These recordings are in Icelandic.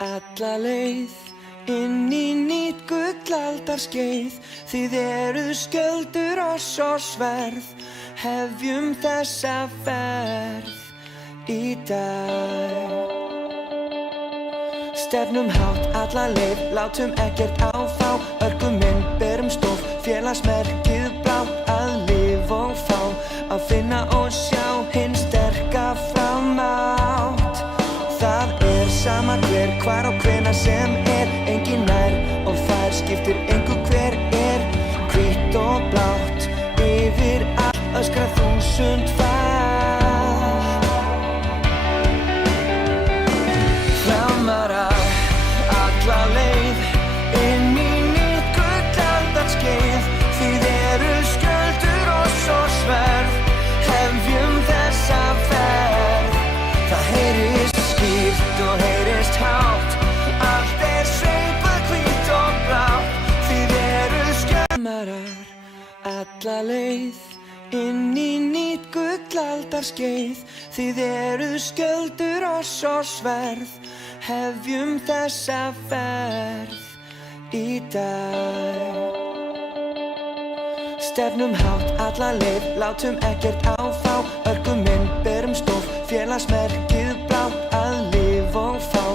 Alla leið inn í nýtt gullaldarskeið. Þið eruð skjöldur oss og sverð. Hefjum þessa ferð í dag. Stefnum hátt alla leið, látum ekkert á þá. Örkum inn, berum stof, félagsmerkið blátt. Að lifa og fá, að finna og sjá hinn sterka framátt. Það sama hver, hvar og hvenær sem enginn nær og fær skiptir engu hver hvítt og blátt yfir allt öskra þúsund far. Framarar alla leið inn í nýtt gullaldarskeið. Þið eruð skjöldur oss og sverð. Hefjum þessa ferð. Það heyrist skýrt og heyrist hátt. Allt sveipað hvítt og blátt. Þið eruð skjölmarar alla leið inn í nýtt gullaldarskeið. Þið eruð skjöldur oss og sverð. Hefjum þessa ferð í dag. Stefnum hátt alla leið, látum ekkert á þá. Örkum inn, berum stof, félagsmerkið blátt. Að lifa og fá,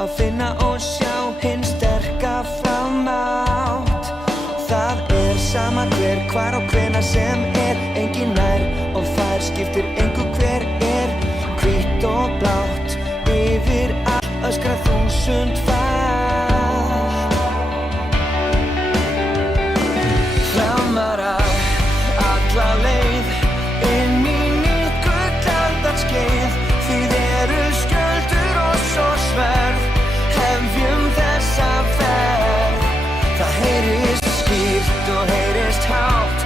að finna og sjá hinn sterka framátt. Það sama hver, hvar og hvenær sem enginn nær og fær skiptir engu hver hvítt og blátt yfir allt öskra þúsund far. Framarar alla leið inn í nýtt gullaldarskeið. Þið eruð skjöldur oss og sverð. Hefjum þessa ferð. Það heyrist skýrt og heyrist hátt.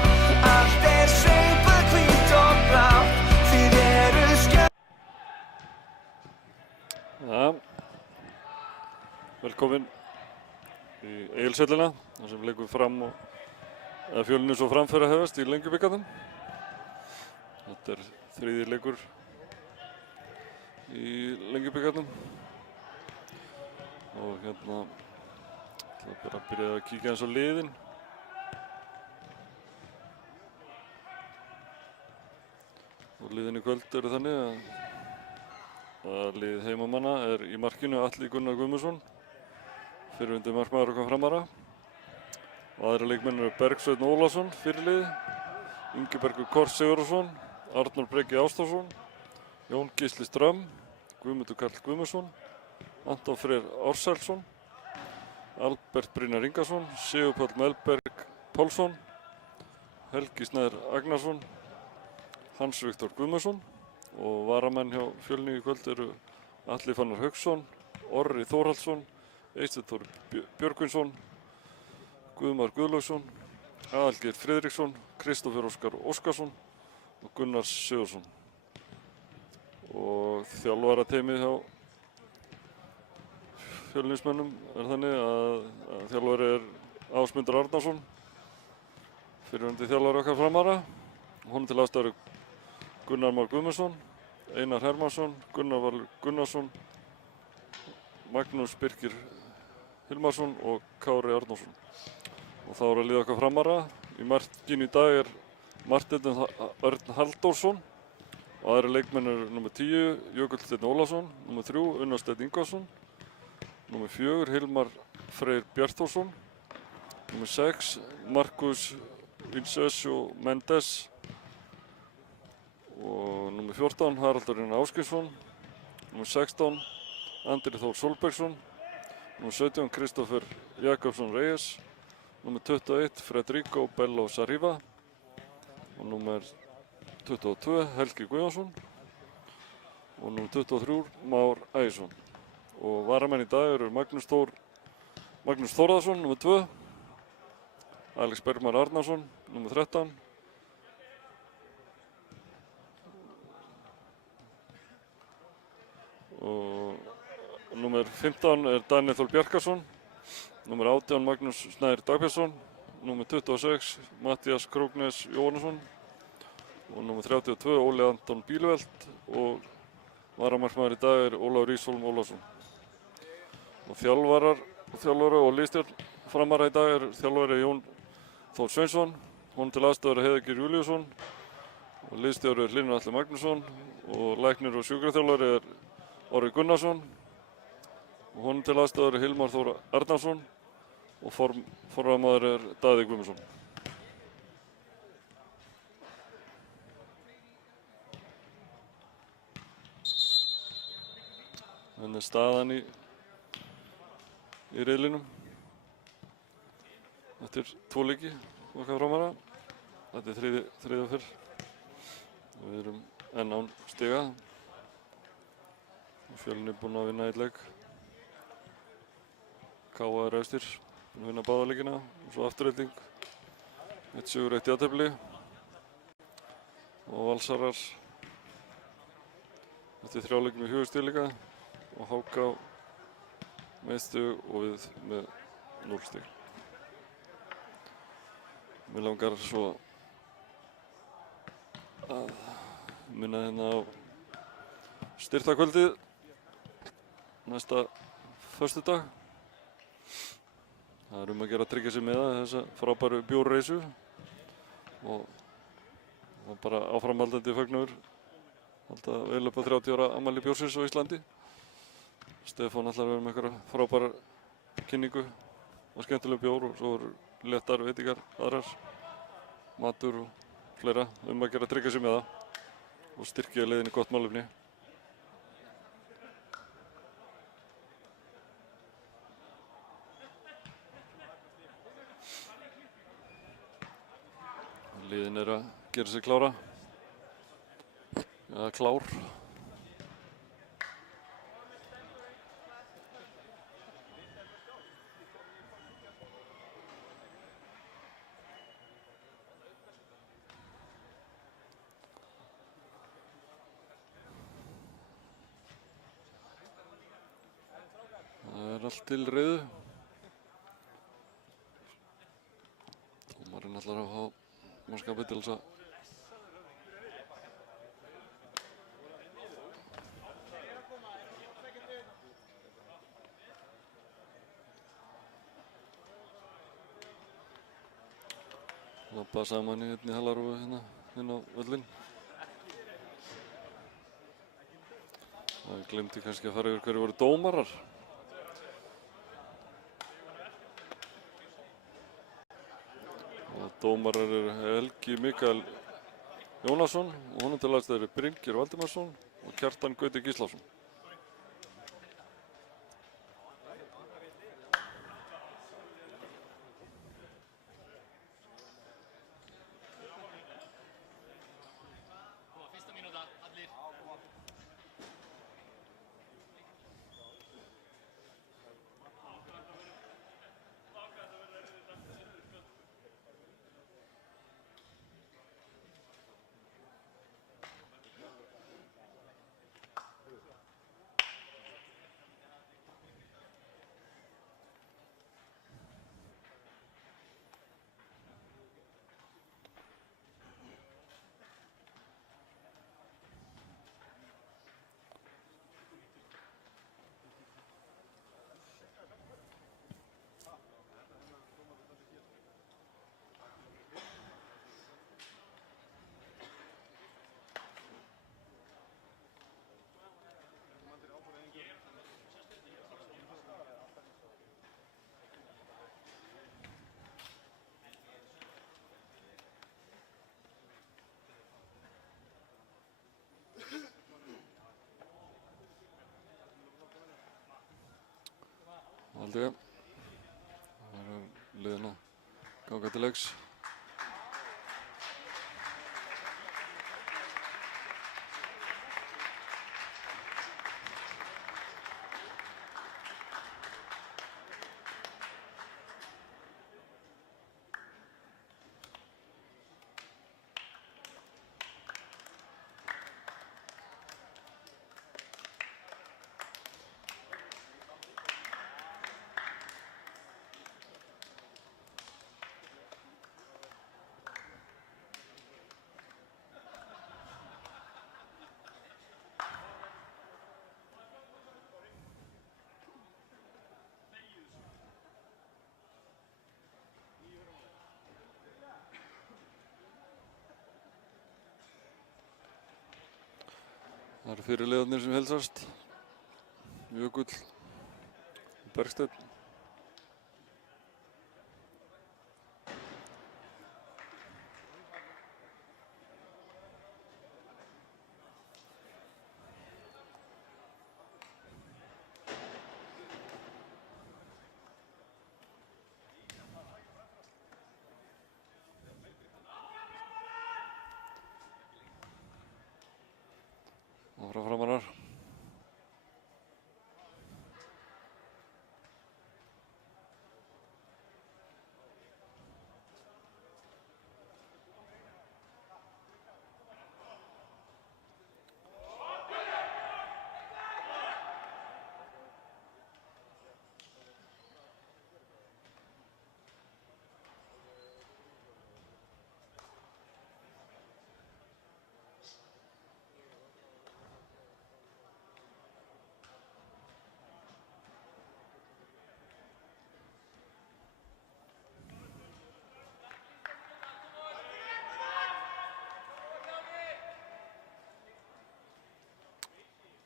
Allt sveipað hvítt og blátt. Þið eruð skjöldur. Velkomin í Egilshöllina, þar sem leikur Fram og Fjölnir svo Fram fer að hefjast í Lengjubikarnum. Þetta er þriðji leikur í Lengjubikarnum og hérna ætla bara að byrja að kíkja eins á liðin. Og liðin í kvöld eru þannig að lið heimamanna er í markinu Atli Gunnar Guðmundsson, fyrrverandi markmaður okkar Framara. Og aðra leikmenn eru Bergsveinn Ólafsson, fyrirliði, Ingibergur Kors Sigurðarsson, Arnór Breki Ástþórsson, Jón Gísli Strömm, Guðmundur Karl Guðmundsson, Anton Freyr Ársælsson, Albert Brynjar Ingason, Sigurpáll Melberg Pálsson, Helgi Snær Agnarsson, Hans Viktor Guðmundsson og varamenn hjá Fjölni í kvöld eru Atli Fannar Hauksson, Orri Þórhallsson, Eysteinn Þór Björgvinsson, Guðmar Guðlaugsson, Aðalgeir Friðriksson, Kristófer Óskar Óskarsson og Gunnar Sigurðsson. Og þjálfarateymið hjá Fjölnismönnum er þannig að þjálfari er Ásmundur Arnarsson, fyrrverandi þjálfari okkar Framara. Honum til aðstoðar Gunnar Már Guðmundsson, Einar Hermannsson, Gunnar Valur Gunnarsson, Magnús Birkir Hilmarsson og Kári Arnórsson. Og þá er að liða okkar Framara. Í markinu í dag er Marteinn Örn Halldórsson og aðri leikmenn eru nr. 10 Jökull Steinn Ólafsson, nr. 3 Unnar Steinn Ingvarsson, nr. 4 Hilmar Freyr Bjartþórsson, nr. 6 Marcus Vincesio Mendes og nr. 14 Haraldur Einar Ásgeirsson, nr. 16 Andri Þór Solbergsson, nr. 17 Kristófer Jakobsson Reyes Númer 21 Frederico Bello Sariva og númer 22 Helgi Guðjónsson og númer 23 Már Ægisson. Og varamenn í dag eru Magnús Þórðarsson, númer 2, Alex Bergmar Arnarsson, númer 13, og númer 15 er Daniel Þór Bjarkarsson, númer 18 Magnús Snær Dagbjörnsson, númer 26 Matthías Króknes Jóhannesson og númer 32 Óli Anton Bílveld og varamarkmaður í dag er Ólafur Ísholm Ólafsson. Og þjálfari og liðsstjórn Framara í dag er þjálfari Jón Þór Sveinsson, honum til aðstoðar Heiðar Júlíusson og liðsstjóri er Hlynur Atli Magnússon og læknir og sjúkraþjálfari er Orri Gunnarsson og honum til aðstoðar er Hilmar Þór Arnarsson og formaður er Daði Guðmundsson. Þannig er staðan í riðlinum eftir 2 leiki okkar Framara. Þetta er þriðja fyrr. Við erum enn án stiga. Fjölnir er búinn að vinna 1 leik. KA er efstir, búinn að vinna báða leikina og svo afturhelding. 1 sigur, 1 jafntefli. Og Valsarar eftir 3 leiki með 4 stig líka og HK með 1 stig og við með 0 stig. Mér langar svo að minna hérna á styrktarkvöldið næsta föstudag. Það er að gera að tryggja sig með þessa frábæru bjórreisu og bara áframhaldandi fögnuður. Halda vel upp á 30 ára afmæli bjórsins á Íslandi. Stefán ætlar að vera með einhverja frábæra kynningu og skemmtileg bjór og svo eru léttar veitingar aðrar, matur og fleira. Að gera að tryggja sig með það og styrkja leiðinni gott málefni. Liðin er að gera sig klára. Ja, klár. Það er allt til reiðu. Dómarinn ætlar að fá mannskapið til þess að labba saman í einni halarófu hérna inn á völlinn. Það glemdi kannski að fara yfir hverju voru dómarar. Dómarar eru Helgi Mikael Jónasson og honum til aðstoðar er Bryngir Valdimarsson og Kjartan Gauti Gíslason. Haldið ég. Það er liðina ganga til leiks. Það eru fyrirliðarnir sem heilsast. Jökull og Bergsteinn. Áfram Framarar.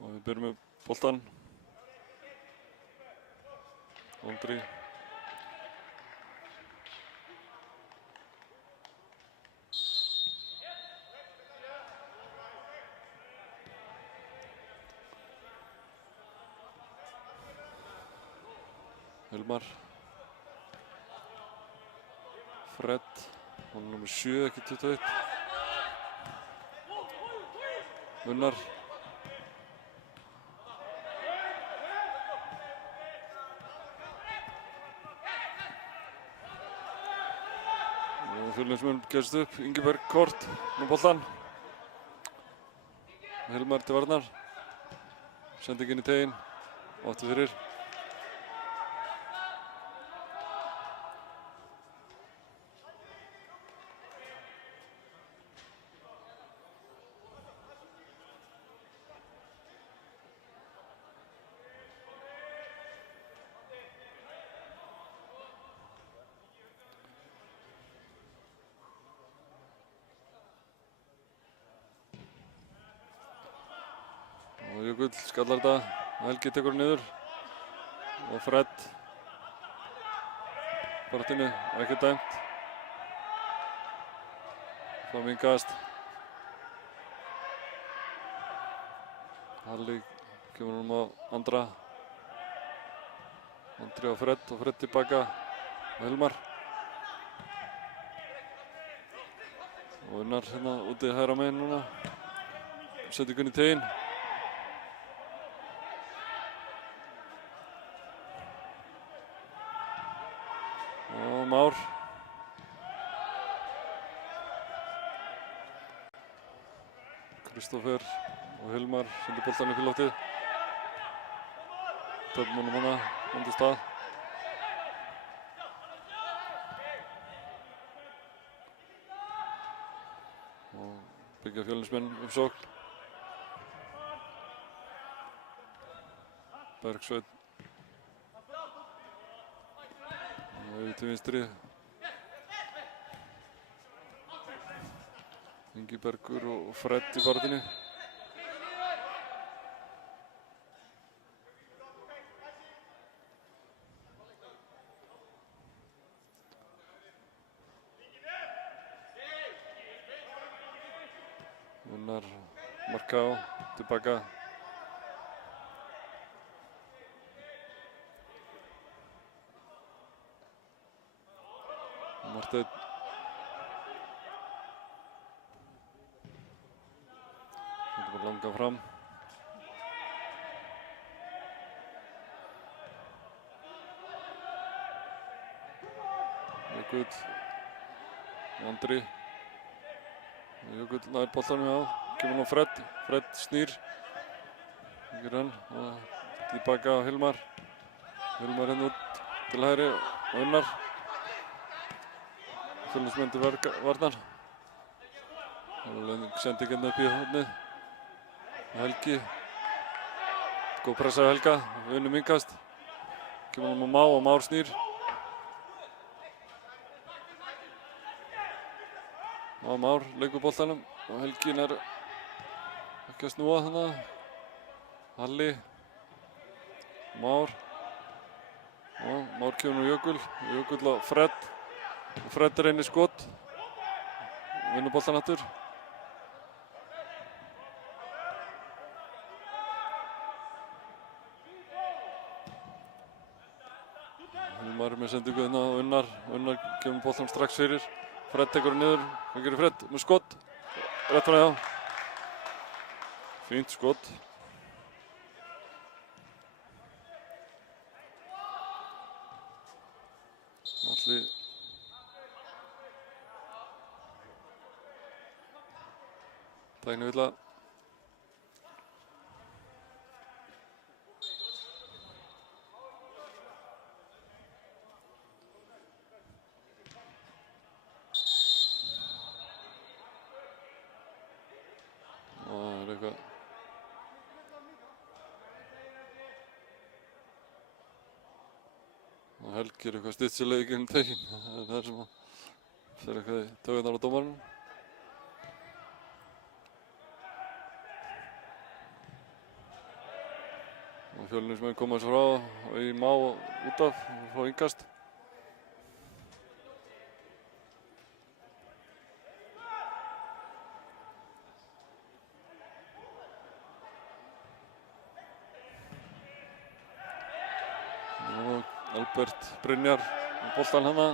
Og við byrjum með boltan. Andri. Hilmar. Fred. Hann er nummer 7, ekki 21. Gunnar. Fjölnismenn gerst upp, Ingiberg kort með boltan. Hilmar til varnar. Sendingin í teginn, 8 fyrir. Og Jökull skallar þetta, Helgi tekur niður og Fred baráttunni, ekki dæmt. Það minnkaðist. Halli kemur honum á Andra. Andri á Fred og Fred tilbaka á Hilmar. Og Unnar hérna úti hægra megin núna. Setur gunni í teginn. Og Már. Kristófer og Hilmar sendir boltann upp í loftið. Töfum honum hana, undir stað. Og byggja Fjölnismenn uppsókn. Bergsveinn. Yfir til vinstri. Ingibergur og Fred í baráttunni. Unnar Marká tilbaka. Marteinn. Þetta bara langar fram. Jökull. Andri. Jökull nær boltanum á. Kemur nú Fred. Fred snýr. Ekki hann. Og tilbaka á Hilmar. Hilmar hérna út til hægri. Unnar. Fjölnismenn til varnar. Sendi ekki upp í hornið. Helgi. Góð pressa á Helga. Vinnu minkast. Kemur hann á Má og Már snýr. Már leikur boltanum og Helgi nær ekki að snúa þannig. Halli. Már. Og Már kemur nú Jökull. Jökull og Fred. Fred reynir skot. Vinnur boltan aftur. Hilmar með sendingu hérna á Unnar. Unnar kemur boltan strax fyrir. Fred tekur hann niður. Hvað gerir Fred? Með skot. Rétt frá hjá. Fínt skot. Alli. Tæknivilla. Helgi eitthvað stuttsilega í gegnum tekin. Það er sem að fer eitthvað í taugarnar á dómaranum. Og Fjölnismenn koma þessu frá og í Má út af og fá innkast. Albert Brynjar boltan hana.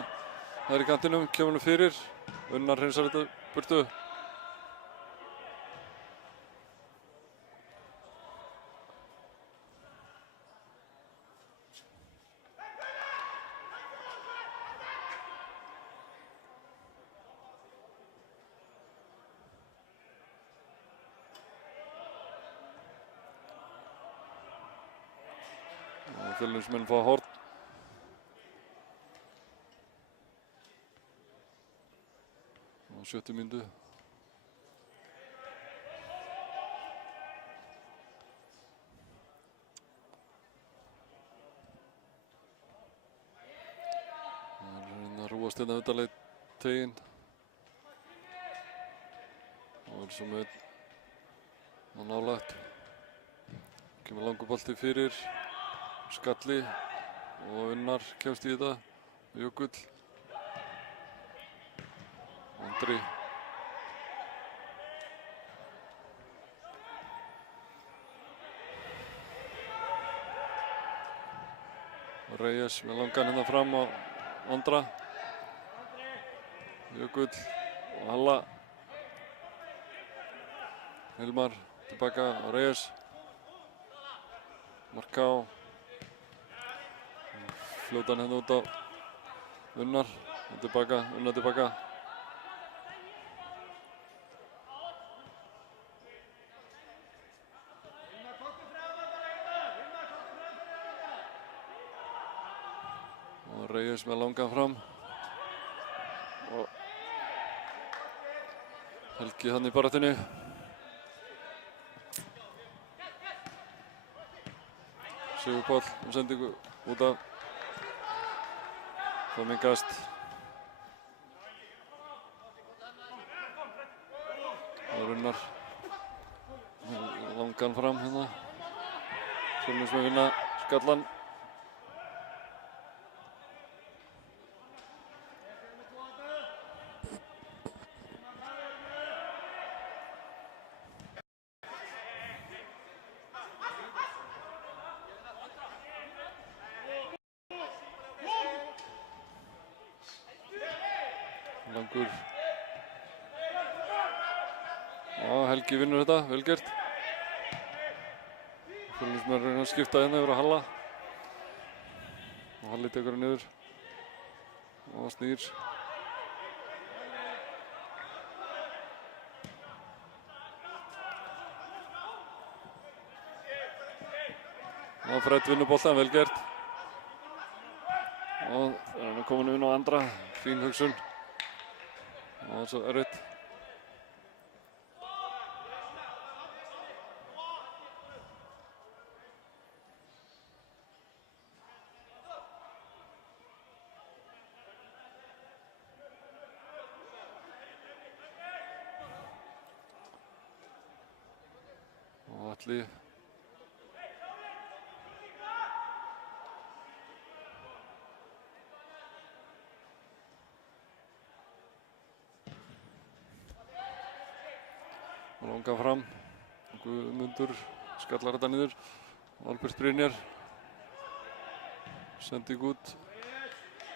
Það er í kantinum, kemur hann fyrir. Unnar hreinsar þetta burtu. Og Fjölnismenn fá horn. Á 70 mínútu. Það er að rúast hérna undarleit teginn. Það er sem er nálægt. Kemur langur bolti fyrir. Skalli og Unnar kemst í þetta. Jökull. Andri. Reyes með langan hérna fram á Andra. Jökull og Halla. Hilmar tilbaka á Reyes. Marká. Fljótan hérna út á Unnar. Tilbaka, Unnar tilbaka. Reyes með langan fram og Helgi hann í baráttunni. Sigurpáll sendingu út af. Það minkast. Það er Unnar langan fram hérna. Fjölnismenn vinna skallan. Langur. Já, Helgi vinnur þetta, vel gert. Fjölnismenn reyna að skipta hérna yfir að Halla. Og Halli tekur hann niður. Og snýr. Og Fred vinnur boltan, vel gert. Og það er hann komin inn á andra, fín hugsun. Og svo erfitt. Og Atli. Langar fram, Guðmundur skallar þetta niður, Albert Brynjar sendi út,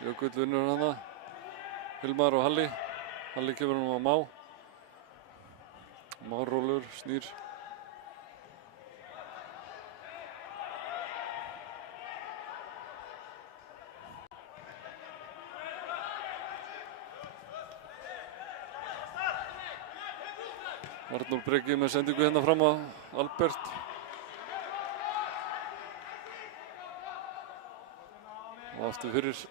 Jökull vinnur hana, Hilmar og Halli, Halli kemur hann á Má, Márólfur snýr. Arnór Breki með sendingu hérna fram á Albert. Og aftur fyrir.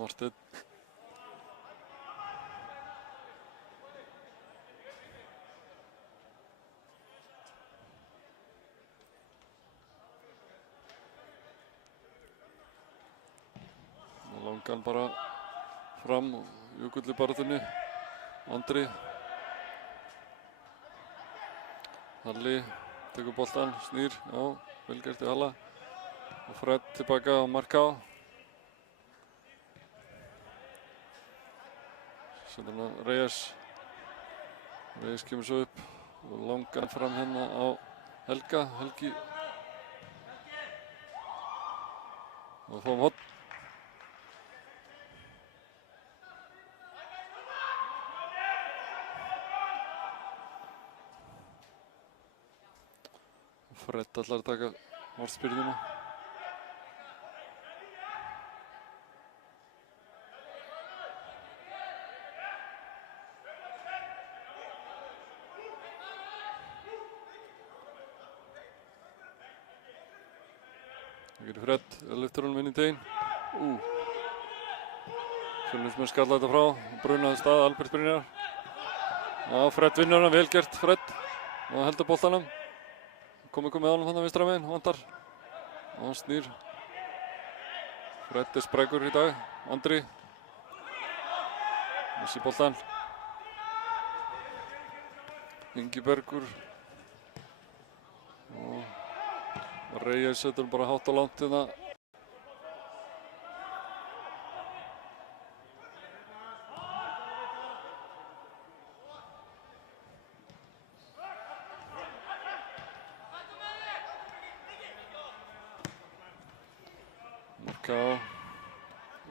Marteinn. Langan bara fram og Jökull í barðunni, Andri. Halli tekur boltan, snýr, já, vel gert í Halla. Og Fred tilbaka á Marká. Sendur hann Reyes. Reyes kemur svo upp og langan fram hérna á Helga, Helgi. Og fáum hotn. Fred ætlar að taka hornspyrnuna. Það getur Fred, lyftir honum inn í teginn. Fjölnismenn skalla þetta frá, brunaði stað, Albert Brynjar. Já, Fred vinnur hann, vel gert Fred. Og heldur boltanum. Komið með honum hann að vinstra megin, vantar. Og hann snýr. Fred sprækur í dag, Andri. Missi boltan. Ingibergur. Og Reyes setur bara hátt og langt hérna.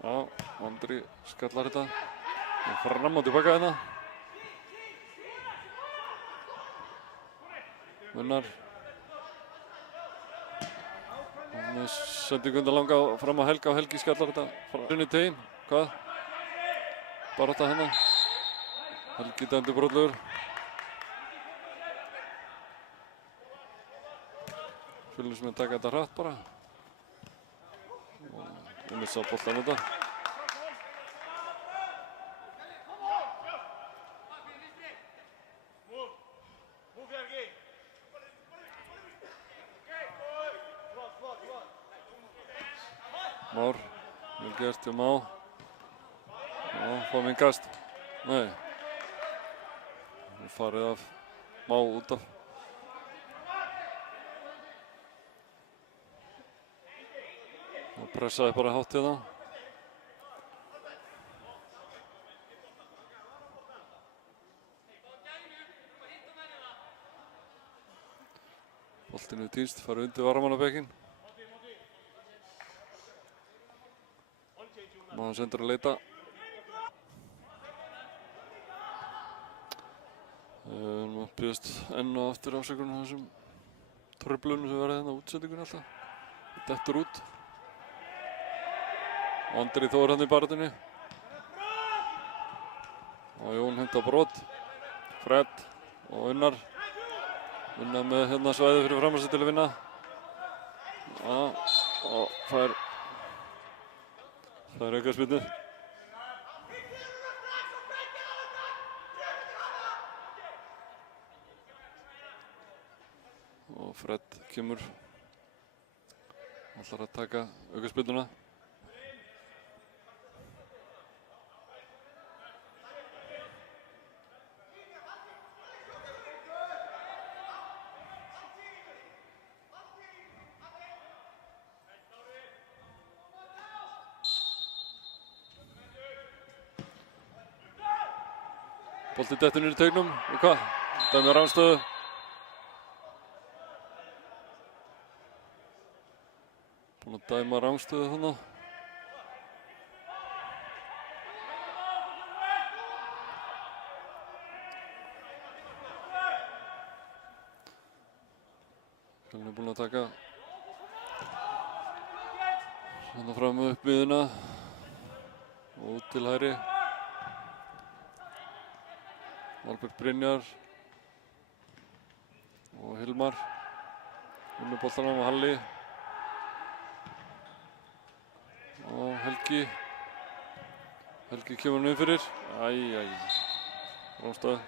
Já, Andri skallar þetta. Fram og tilbaka hérna. Gunnar. Með sendingu undan langa fram á Helga og Helgi skallar þetta. Frá í teginn. Hvað? Barátta hérna. Helgi dæmdur brotlegur. Fjölnismenn taka þetta hratt bara. Og missa boltan þetta. Már, vel gert hjá Má. Já, fáum innkast. Nei. Farið af Má út af. Og pressaði bara hátt hérna. Boltinn er týnst, farið undir varamannabekkin. Maður sendur að leita. Nú byrjast enn og aftur afsökunar á þessum tröflunum sem verða hérna útsendingunni alltaf. Dettur út. Andri Þór hann í barðinni. Og Jón heimta brot. Fred og Unnar. Unnar með hérna svæði fyrir framhaldið til að vinna. Ja, og fær aukaspyrnu. Og Fred kemur. Ætlar að taka aukaspyrnuna. Bolti dettur niður í taugnum og hvað? Dæmi á rangstöðu. Búinn að dæma rangstöðu þarna. Fjölnir er búinn að taka hérna fram upp miðuna og út til hægri. Albert Brynjar og Hilmar. Unnu boltanum og Halli. Og Helgi. Helgi kemur hann inn fyrir. Rámstað.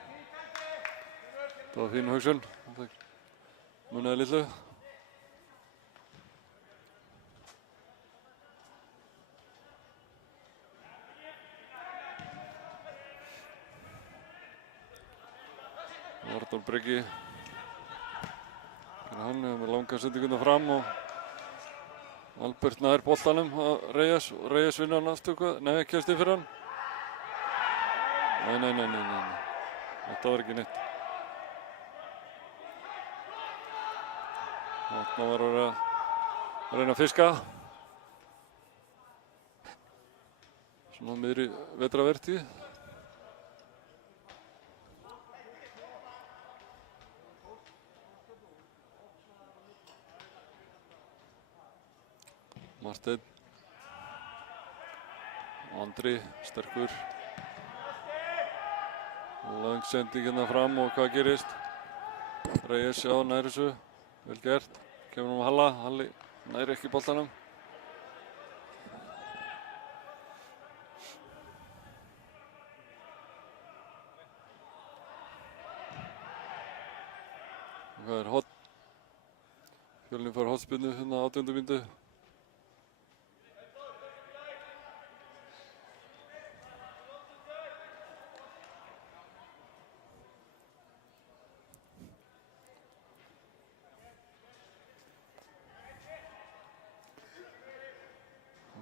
Það var fín hugsun. Það munaði litlu. Arnór Breki. Hann hefur með langa sendinguna fram og Albert nær boltanum að Reyes og Reyes vinnur hann aftur hvað? Nei, kemst inn fyrir hann. Nei. Þetta var ekki neitt. Þarna var að reyna að fiska. Svona miðri vetravertíð. Marteinn. Andri, sterkur. Lang sending hérna fram og hvað gerist? Reyes já, nær þessu. Vel gert. Kemur hann Halla. Halli nær ekki boltanum. Hvað er hot? Fjölnir fær hotspinnu hérna 18. mínútu.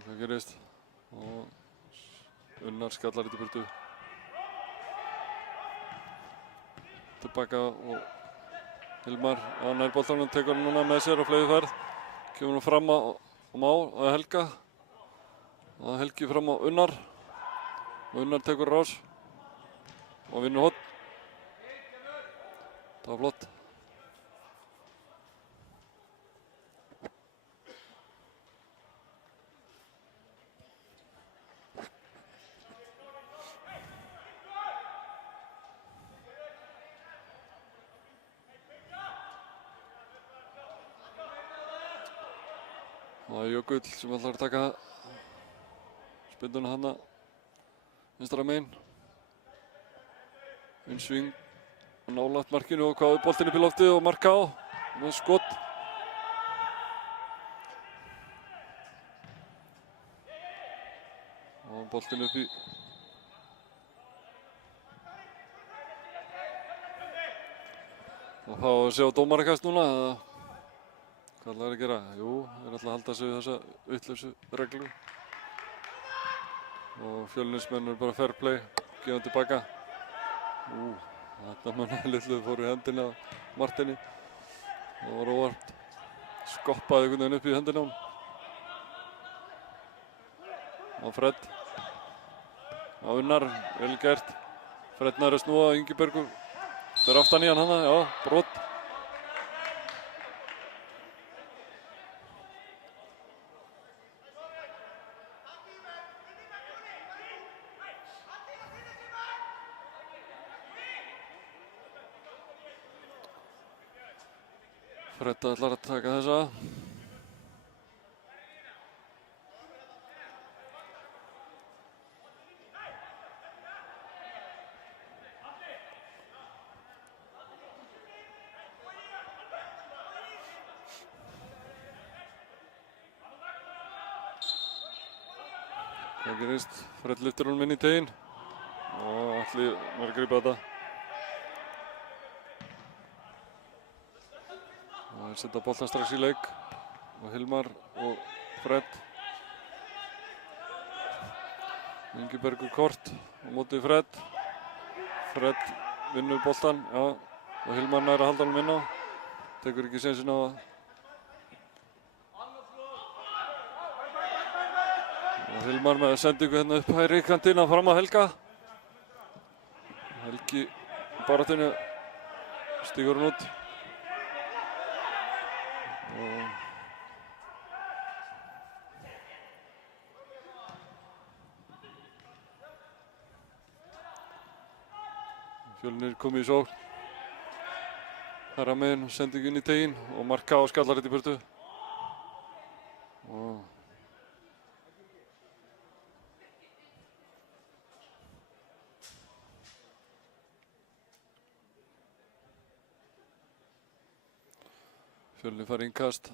Hvað gerist? Og Unnar skallar þetta burtu. Tilbaka og Hilmar á nær boltanum, tekur hann núna með sér á fleyguferð. Kemur hann fram á Má og Helga. Og Helgi fram á Unnar. Og Unnar tekur rás. Og vinnur hotn. Það var flott. Það er Jökull sem ætlar að taka spyrnuna hana vinstra megin. Innsving og nálægt markinu og hvað er boltinn upp í loftið og marka á með skot. Og boltinn upp í og fá að sjá dómarakast núna. Hvað ætlar það að gera? Jú, þeir ætla að halda sig við þessa vitlausu reglu. Og Fjölnismenn eru bara fair play, gefa hann tilbaka. Þetta mannaði litlu fór í hendina á Marteini. Það var óvart. Skoppaði einhvern veginn upp í hendina á hann. á Fred. Á Unnar, vel gert. Fred nær að snúa, Ingibergur fer aftan í hann hana, já, brot. Fred ætlar að taka þessa. Það gerist, Fred lyftir honum inn í teginn og Atli nær að grípa þetta. Það er setja boltan strax í leik og Hilmar og Fred. Ingibergur kort á móti Fred. Fred vinnur boltan, já, og Hilmar nær að halda honum inn á. Tekur ekki sénsinn á það. Og Hilmar með sendingu hérna upp hægri kantina fram að Helga. Helgi baráttunni stígur hann út. Og Fjölnir komið í sókn. Herra megin, sending inn í teginn og marka og skallar þetta í burtu. Og Fjölnir fær innkast.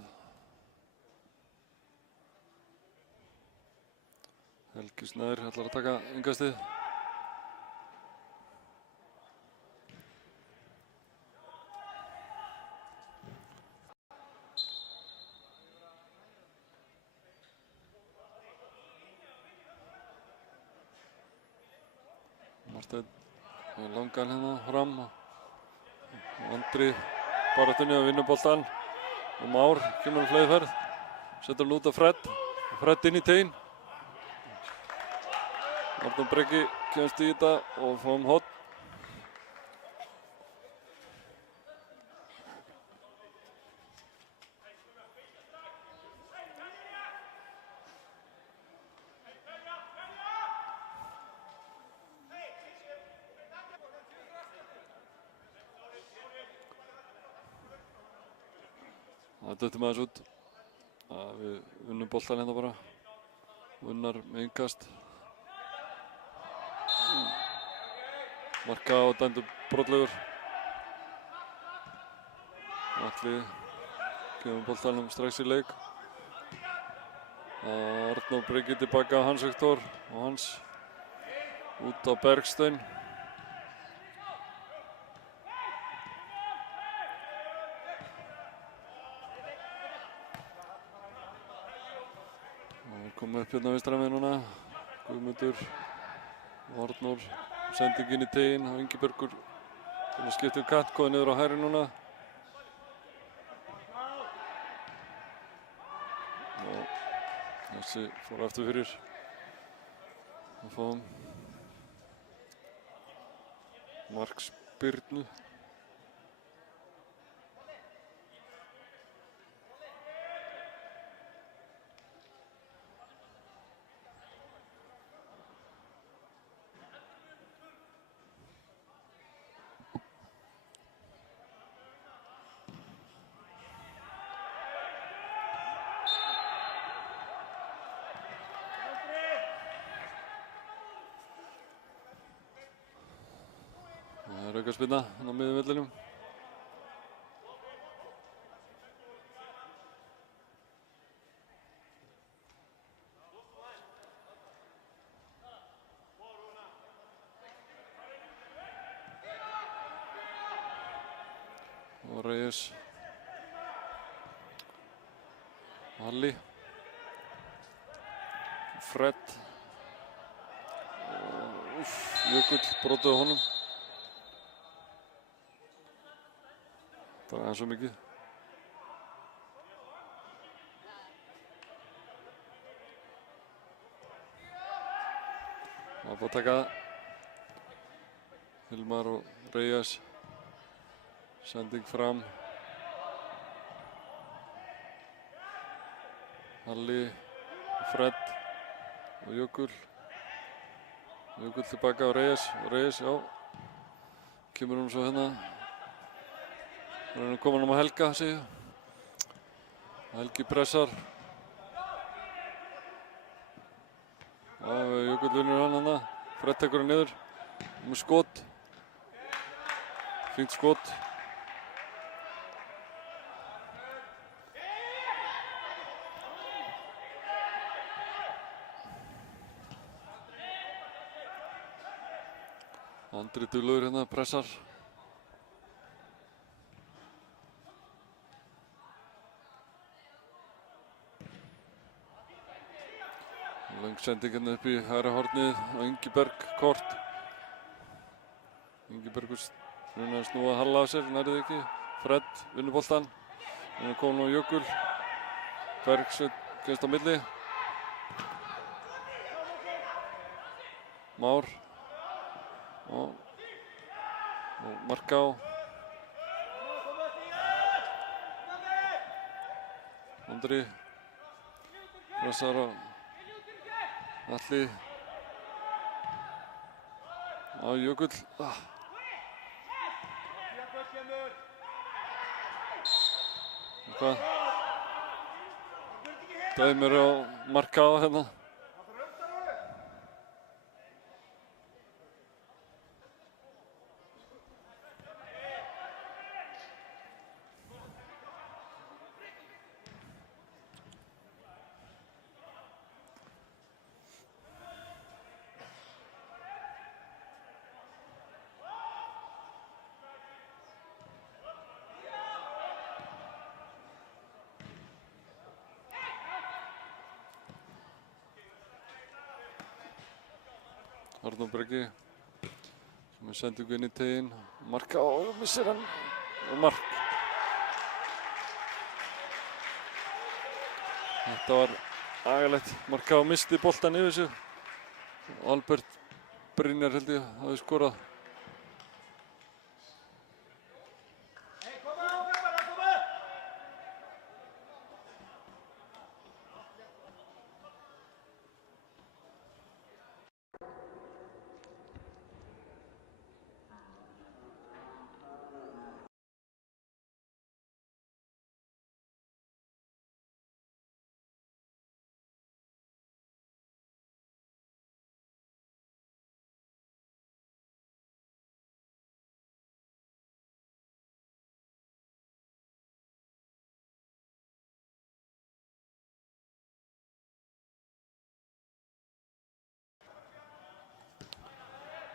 Helgi Snær ætlar að taka innkastið. Marteinn langan hérna fram og Andri baráttunni að vinna boltan. Og Már kemur á fleyðferð, setur hann út á Fred og Fred inn í teginn. Arnór Breki kemst í þetta og fáum horn. Það döttum aðeins út. Við unnum boltan hérna bara. Unnar með innkast. Marka og dæmdur brotlegur. Atli gefur boltanum strax í leik. Arnór Breki tilbaka á Hans Viktor og Hans út á Bergstein. Komum upp hérna vinstra megin núna. Guðmundur og Arnór. Sending inn í teginn og Ingibergur skiptir kant, góði niður á hægri núna. Og þessi fór aftur fyrir. Við fáum markspyrnu. Það er aukaspyrna á miðjum vellinum. Og Reyes. Halli. Fred. Jökull brotið á honum. Það er aðeins svo mikið. Það búið að taka Hilmar og Reyes. Sending fram. Halli, Fred og Jökull. Jökull tilbaka á Reyes. Reyes, já. Kemur hún svo hérna. Það er komin á Helga, segi ég. Helgi pressar. Já, Jökull vinnur hann hana. Fred tekur hann niður. Með skot. Fínt skot. Andri duglegur hérna, pressar. Löng sending hérna upp í hægra hornið á Ingiberg kort. Ingibergur reyna að snúa Halla af sér, nærið ekki. Fred vinnur boltan. Hann er komin á Jökull. Bergsveinn kemst á milli. Már. Og Marká. Andri. Pressar á Alli. Á Jökull. Hvað? Dæmir á Marká hérna. Arnór Breki sem er sendingu inn í teginn. Marká og missir hann og mark. Þetta var agalegt. Marká misti boltan yfir sig. Albert Brynjar held ég hafi skorað.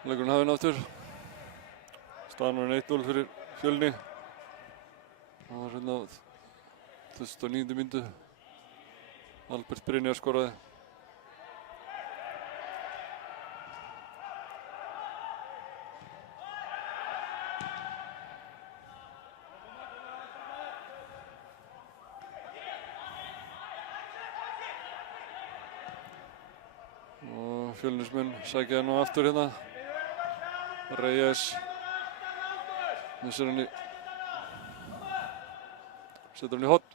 Leikurinn hafinn aftur. Staðan var 1-0 fyrir Fjölni. Það var hérna á 29. mínútu. Albert Brynjar skoraði. Og Fjölnismenn sækja nú aftur hérna. Reyes missir hann í setur hann í horn.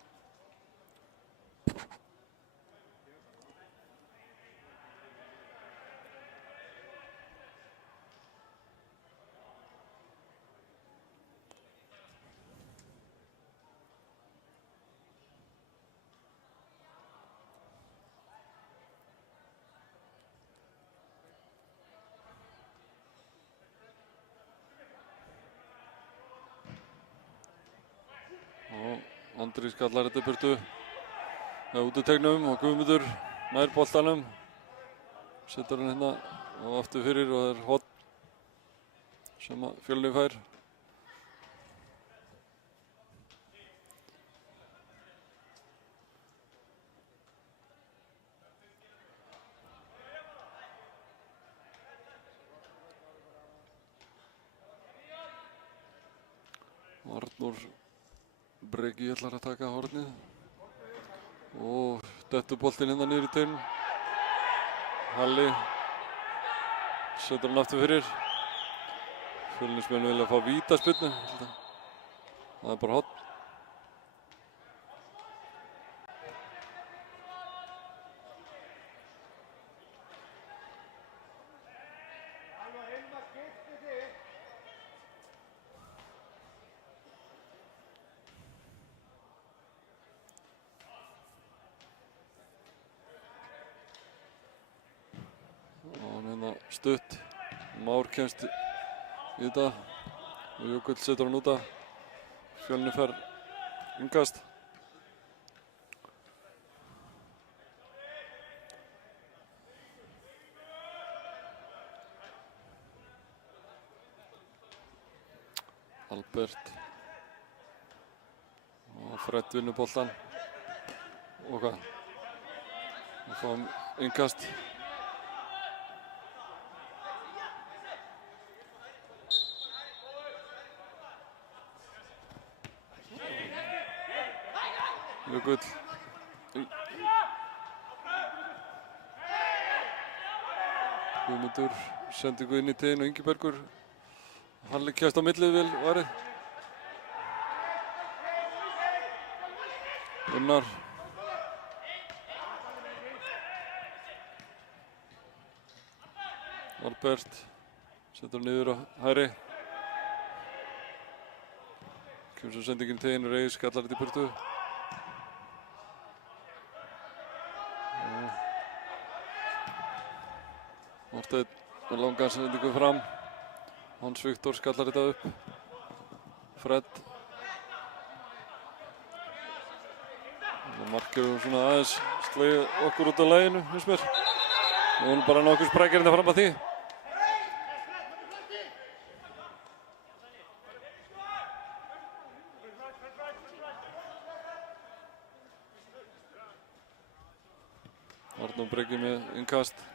Andri skallar þetta burtu með útitegnum og Guðmundur nær boltanum. Setur hann hérna og aftur fyrir og það er horn sem að Fjölni fær. Arnór Breki ætlar að taka hornið og dettur boltinn hérna niður í teinn. Halli setur hann aftur fyrir. Fjölnismenn vilja fá vítaspyrnu. Það bara horn. Stutt, Már kemst í þetta og Jökull setur hann út af. Fjölnir fær innkast. Albert og Fred vinnur boltan og hvað? Við fáum innkast. Jökull. Guðmundur sendingu inn í teginn og Ingibergur. Hann kemst á millið vel varið. Gunnar. Albert setur niður á hægri. Kemur svo sendingin í teginn, Reyes skallar þetta í burtu. Marteinn með langan sendingu fram. Hans Viktor skallar þetta upp. Fred. Markið svona aðeins slegið okkur út af laginu, finnst mér. Við vorum bara nokkuð sprækir hérna fram að því. Arnór Breki með innkast.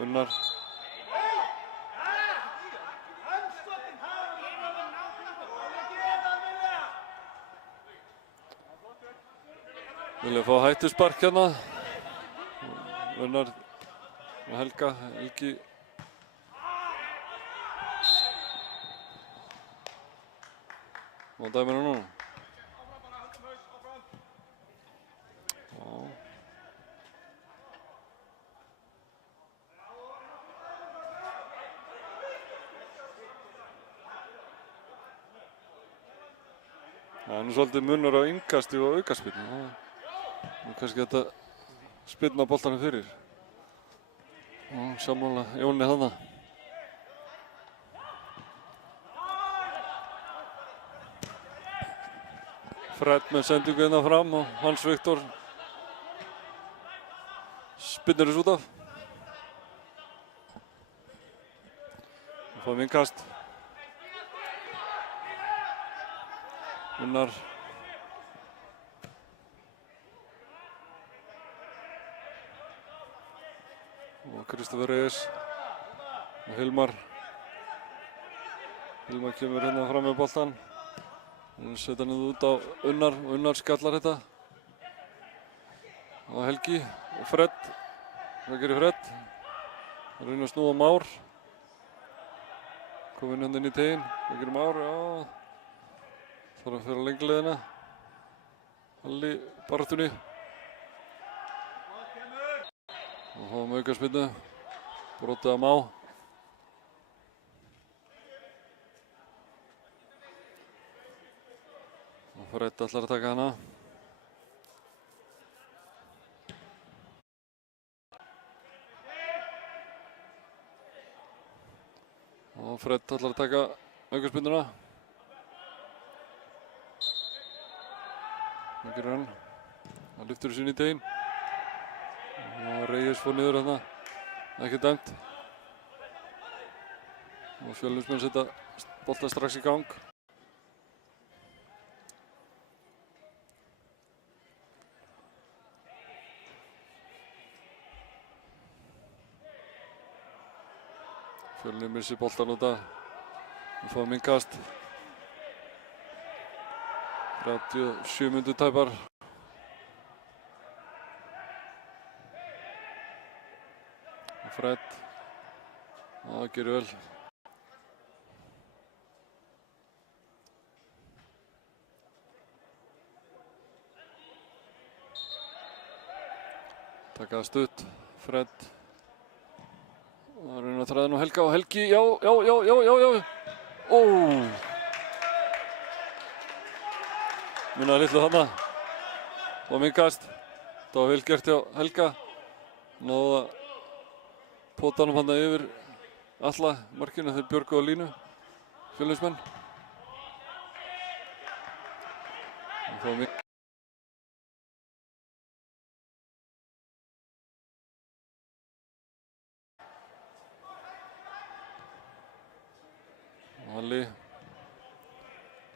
Gunnar. Vilja fá hættuspark hérna. Gunnar og Helgi. Má dæmi hérna núna. Það er nú svolítið munur á innkasti og aukaspyrnu. Og kannski þetta spyrna boltanum fyrir. Og sammála Jóni þarna. Fred með sendingu hérna fram og Hans Viktor spyrnir þessu út af. Við fáum innkast. Gunnar. Og Kristoffer Reyes og Hilmar. Hilmar kemur hérna fram með boltan. Hann setur hann út á Unnar og Unnar skallar þetta. Og Helgi og Fred. Hvað gerir Fred? Það er að snúa Már. Kominn hann inn í teginn. Hvað gerir Már? Já. Þarf að fyrir lengilegina. Halli baráttunni. Og fáum aukaspyrnu. Brotið að Má. Og Fred ætlar að taka hana. Og Fred ætlar að taka aukaspyrnuna. Það gerir hann. Það lyftur þessu inn í teginn. Og Reyes fór niður þarna. Ekki dæmt. Og Fjölnismenn setja boltann strax í gang. Fjölnir missir boltan út af. Við fáum innkast. 37 mínútur tæpar. Fred. Það gerir vel. Taka stutt. Fred. Það reyna að þræða nú Helga og Helgi. Já. Ó! Minnaði litlu þarna. Og minkast. Það var vel gert hjá Helga. Náðu að pota hann þarna yfir alla markinu þegar Björgu á línu. Fjölnismenn. Halli.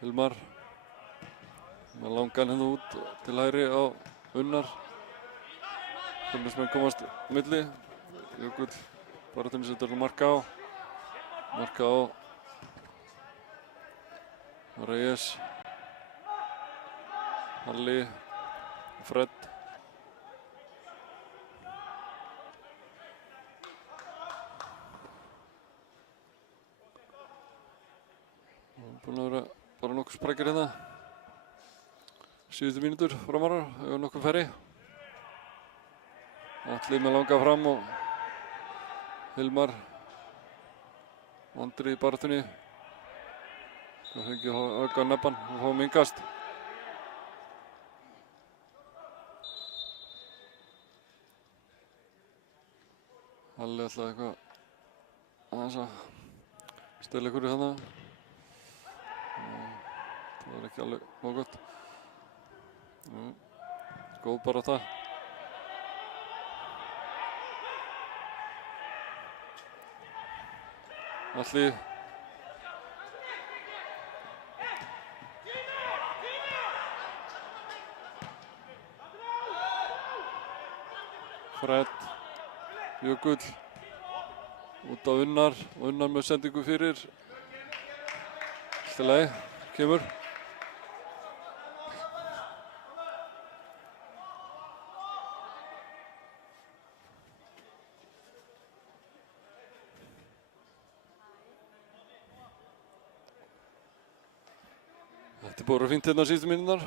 Hilmar. Með langan hérna út til hægri á Unnar. Fjölnismenn komast milli. Jökull baráttunni setur marka á. Reyes. Halli. Fred. Búin að vera bara nokkuð sprækir hérna. Síðustu mínútur framarar, hefur nokkuð færri. Atli með langa fram og Hilmar. Andri í baráttunni. Það fengi að auka nebban og fá minkast. Halli ætlaði eitthvað aðeins að stela ykkur í þarna. Það var ekki alveg nóg gott. Góð barátta. Atli. Fred. Jökull. Út á Unnar. Og Unnar með sendingu fyrir. Allt í lagi. Kemur. Þetta er bara fínt hérna síðustu mínúturnar.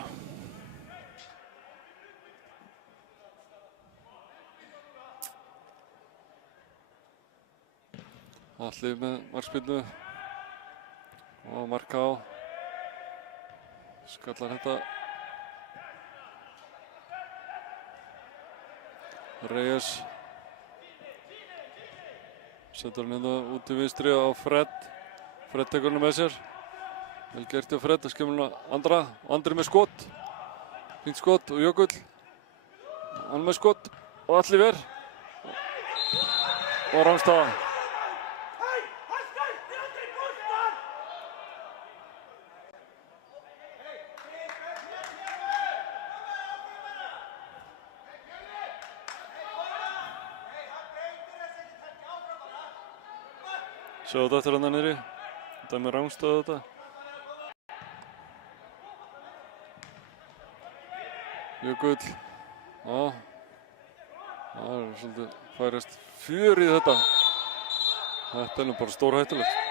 Atli með markspyrnu og marka á. Skallar þetta. Reyes. Setur hann hérna út til vinstri á Fred. Fred tekur hann með sér. Vel gert hjá Fred, það skemur hann Andra. Andri með skot. Fínt skot og Jökull. Hann með skot og Atli ver. Og rangstaða. Sjáðu þetta eftir hann niðri. Þetta er með rangstaða þetta. Jökull. Já. Það er svolítið færast fjör í þetta. Þetta er nú bara stórhættulegt.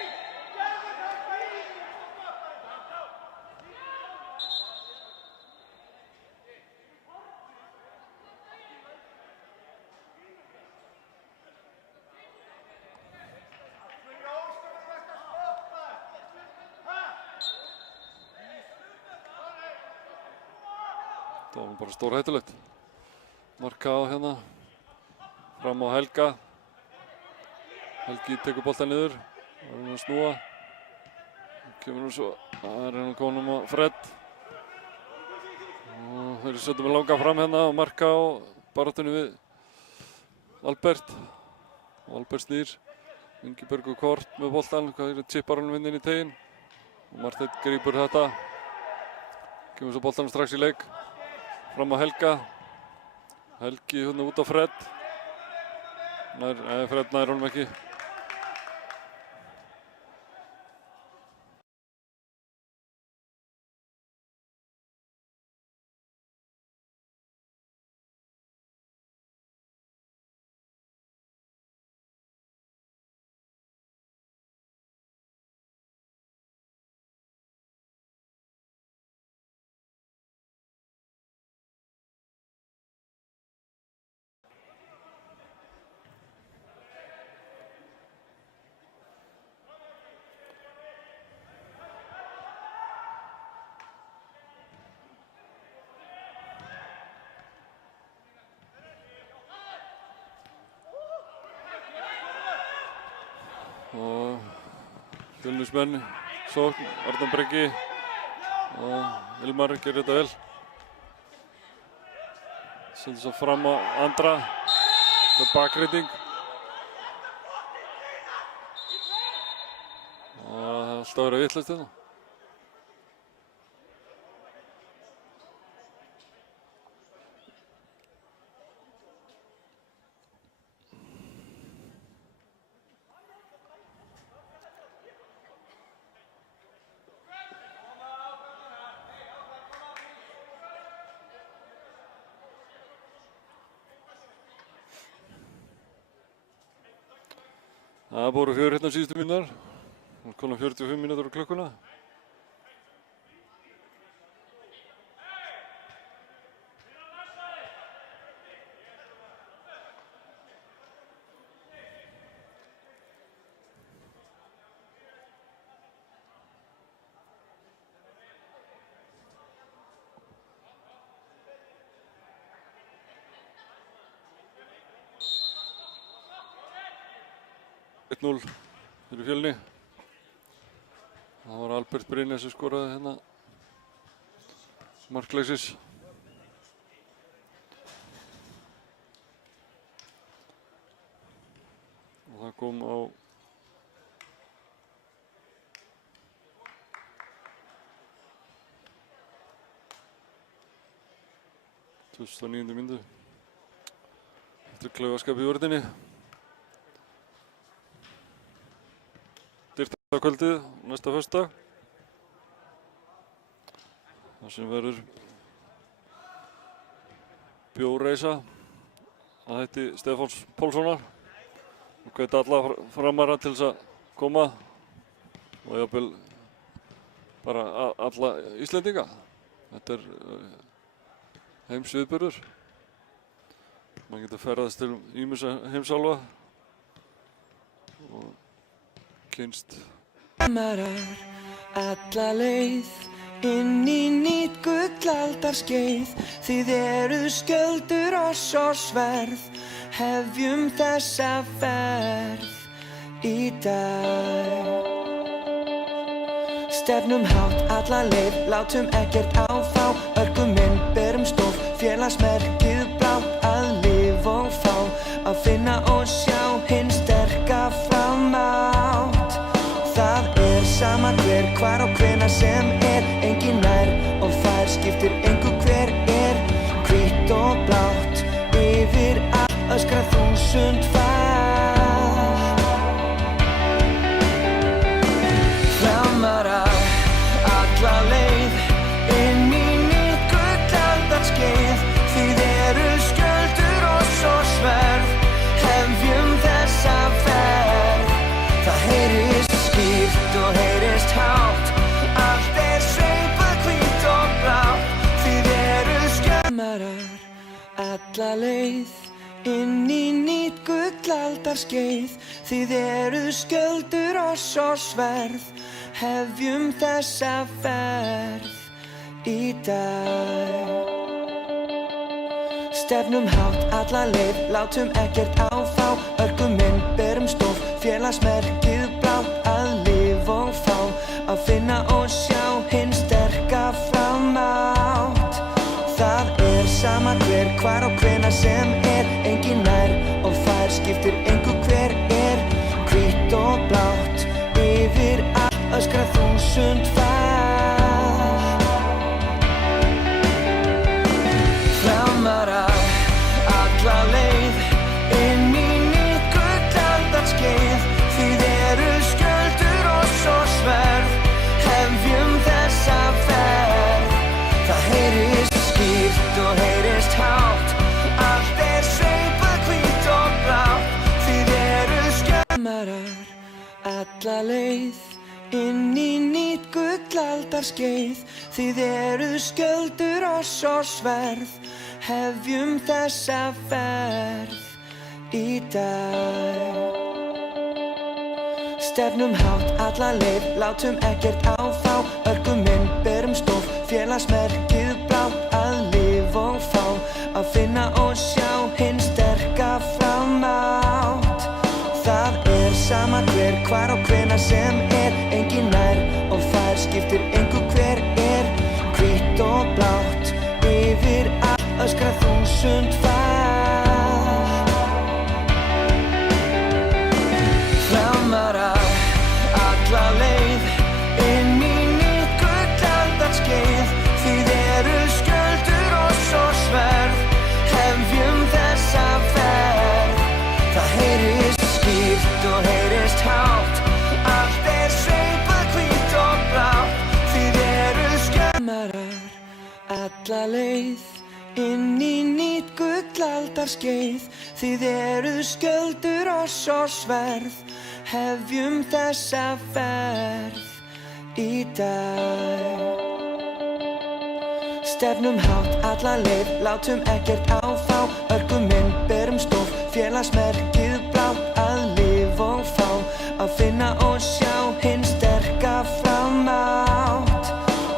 Það var bara stórhættulegt. Marka á hérna. Fram á Helga. Helgi tekur boltan niður. Það er hann að snúa. Kemur nú svo. Það er hann konum á Fred. Og þeir setja með langa fram hérna og marka á baráttunni við Albert. Og Albert snýr. Ingiberg og Kort með boltan. Hvað er tippar hann inn í teginn. Og Marteinn grípur þetta. Kemur svo boltan strax í leik. Fram á Helga. Helgi hérna út á Fred. Fred nær honum ekki. Fjölnismenn, sókn, Arnar Breki og Hilmar gerir þetta vel. Sendir svo fram á Andra, þetta er bakreiting. Og það er alltaf að vera vitlaust hérna. Það voru 4 hérna síðustu mínútur. Það er komin 45 mínútur á klukkuna. Fyrir Fjölni. Það var Albert Brynjar sem skoraði hérna markleysis. Og það kom á 2009. mínútu. Eftir klaufaskap í vörðinni. Á kvöldið, næsta föstudag. Það sem verður bjórreisa að hætti Stefáns Pálssonar. Og hvet alla framara til þess að koma og jafnvel bara alla Íslendinga. Þetta er heimsviðburður. Man getur ferðast til ýmissa heimsálfa og kynst Framarar alla leið inn í nýtt gullaldarskeið. Þið eruð skjöldur oss og sverð, hefjum þessa ferð í dag. Stefnum hátt alla leið, látum ekkert áfá. Örkuminn berum stolt, félagsmerkið blátt. Að lifa og fá, að finna og sjá hinn sterka framátt. Það er sama hver, hvar og hvenær sem er. Enginn nær og fær, skiptir engu hver er. Hvítt og blátt, yfir allt öskra 1000 fall. Framarar alla leið inn í nýtt gullaldarskeið. Þið eruð skjöldur oss og sverð, hefjum þessa ferð. Það heyrist skýrt og heyrist hátt, allt er sveipað hvítt og blátt. Þið eruð skjölmarar alla leið inn í nýtt gullaldarskeið. Þið eruð skjöldur oss og sverð, hefjum þessa ferð í dag. Stefnum hátt alla leið, látum ekkert áfá. Örkuminn berum stolt, félagsmerkið blátt. Að lifa og fá, að finna og sjá hinn sterka framátt. Það er sama hver, hvar og hvenær sem er. Enginn nær og fær, skiptir engu hver er. Hvítt og blátt, yfir allt öskra 1000 fall. Framarar alla leið inn í nýtt gullaldarskeið. Þið eruð skjöldur oss og sverð, hefjum þessa ferð. Það heyrist skýrt og heyrist hátt, allt er sveipað hvítt og blátt. Þið eruð skjölmarar alla leið inn í nýtt gullaldarskeið. Þið eruð skjöldur oss og sverð, hefjum þessa ferð í dag. Stefnum hátt alla leið, látum ekkert áfá. Örkuminn berum stolt, félagsmerkið blátt. Að lifa og fá, að finna og sjá hinn sterka framátt. Það er sama hver, hvar og hvenær sem er. engin nær og þær skiptir engu hver er. Hvítt og blátt yfir allt öskra þúsund fát. Framarar alla leið inn í nýtt gullaldarskeið. Þið eru skjöldur og svo sverð, hefjum þessa ferð. Það heyrist skýrt og heyrist hátt, allt sveipað hvítt og blátt. Þið eru skjölmarar alla leið inn í nýtt gullaldarskeið. Þið eru skjöldur og svo sverð, hefjum þessa ferð í dag. Stefnum hátt alla leið, látum ekkert á fá. Örkum inn, berum stof, félagsmerkið blátt. Að lifa og fá, að finna og sjá hinn sterka framátt.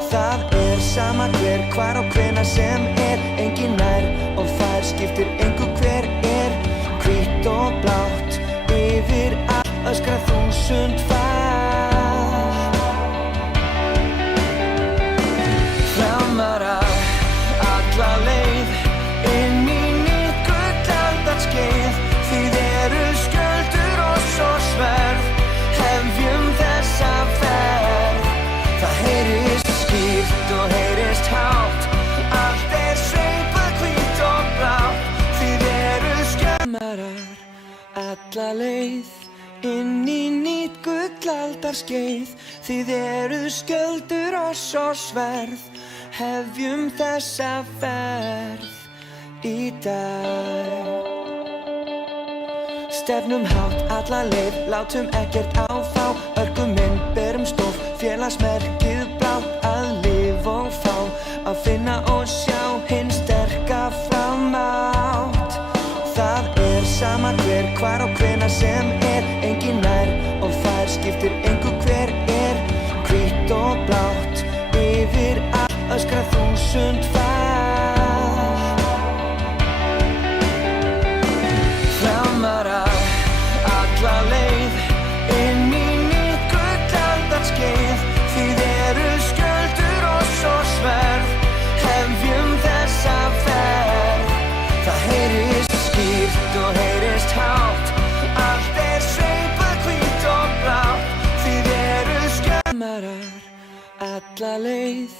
Það sama hver, hvar og hvenær sem er. Engin nær og þær skiptir engu hver er. Hvítt og blátt yfir allt öskra þúsund fát. Framarar alla leið inn í nýtt gullaldarskeið. Þið eru skjöldur og svo sverð, hefjum þessa ferð. Það heyrist skýrt og heyrist hátt, allt sveipað hvítt og blátt. Þið eru skjölmarar alla leið inn í nýtt gullaldarskeið. Þið eru skjöldur og svo sverð, hefjum þessa ferð í dag. Stefnum hátt alla leið, látum ekkert á fá. Örkum inn, berum stof, félagsmerkið blátt. Að lifa og fá, að finna og sjá hinn sterka framátt. Það sama hver, hvar og hvenær sem er. Engin nær og þær skiptir engu hver er. Hvítt og blátt yfir allt öskra þúsund fát. Framarar alla leið inn í nýtt gullaldarskeið. Þið eru skjöldur og svo sverð, hefjum þessa ferð. Það heyrist skýrt og heyrist hátt, allt sveipað hvítt og blátt. Þið eru skjölmarar alla leið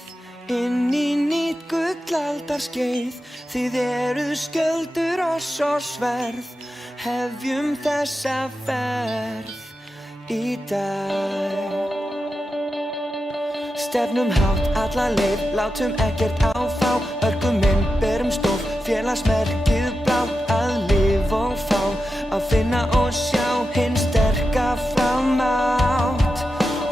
inn í nýtt gullaldarskeið. Þið eru skjöldur og svo sverð, hefjum þessa ferð í dag. Stefnum hátt alla leið, látum ekkert á fá. Örkum inn, berum stof, félagsmerkið blátt. Að lifa og fá, að finna og sjá hinn sterka framátt.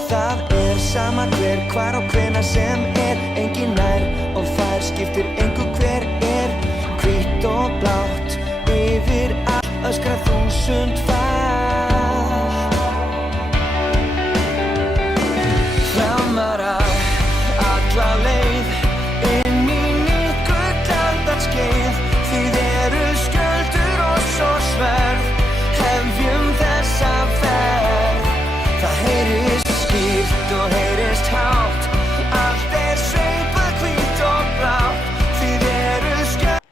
Það sama hver, hvar og hvenær sem er. Engin nær og þær skiptir engu hver er. Hvítt og blátt yfir allt öskra þúsund fát. Framarar alla leið inn í nýtt gullaldarskeið. Þið eru skjöldur og svo sverð, hefjum þessa ferð. Það heyrist skýrt og heyrist hátt, allt sveipað hvítt og blátt. Þið eru skjöldur.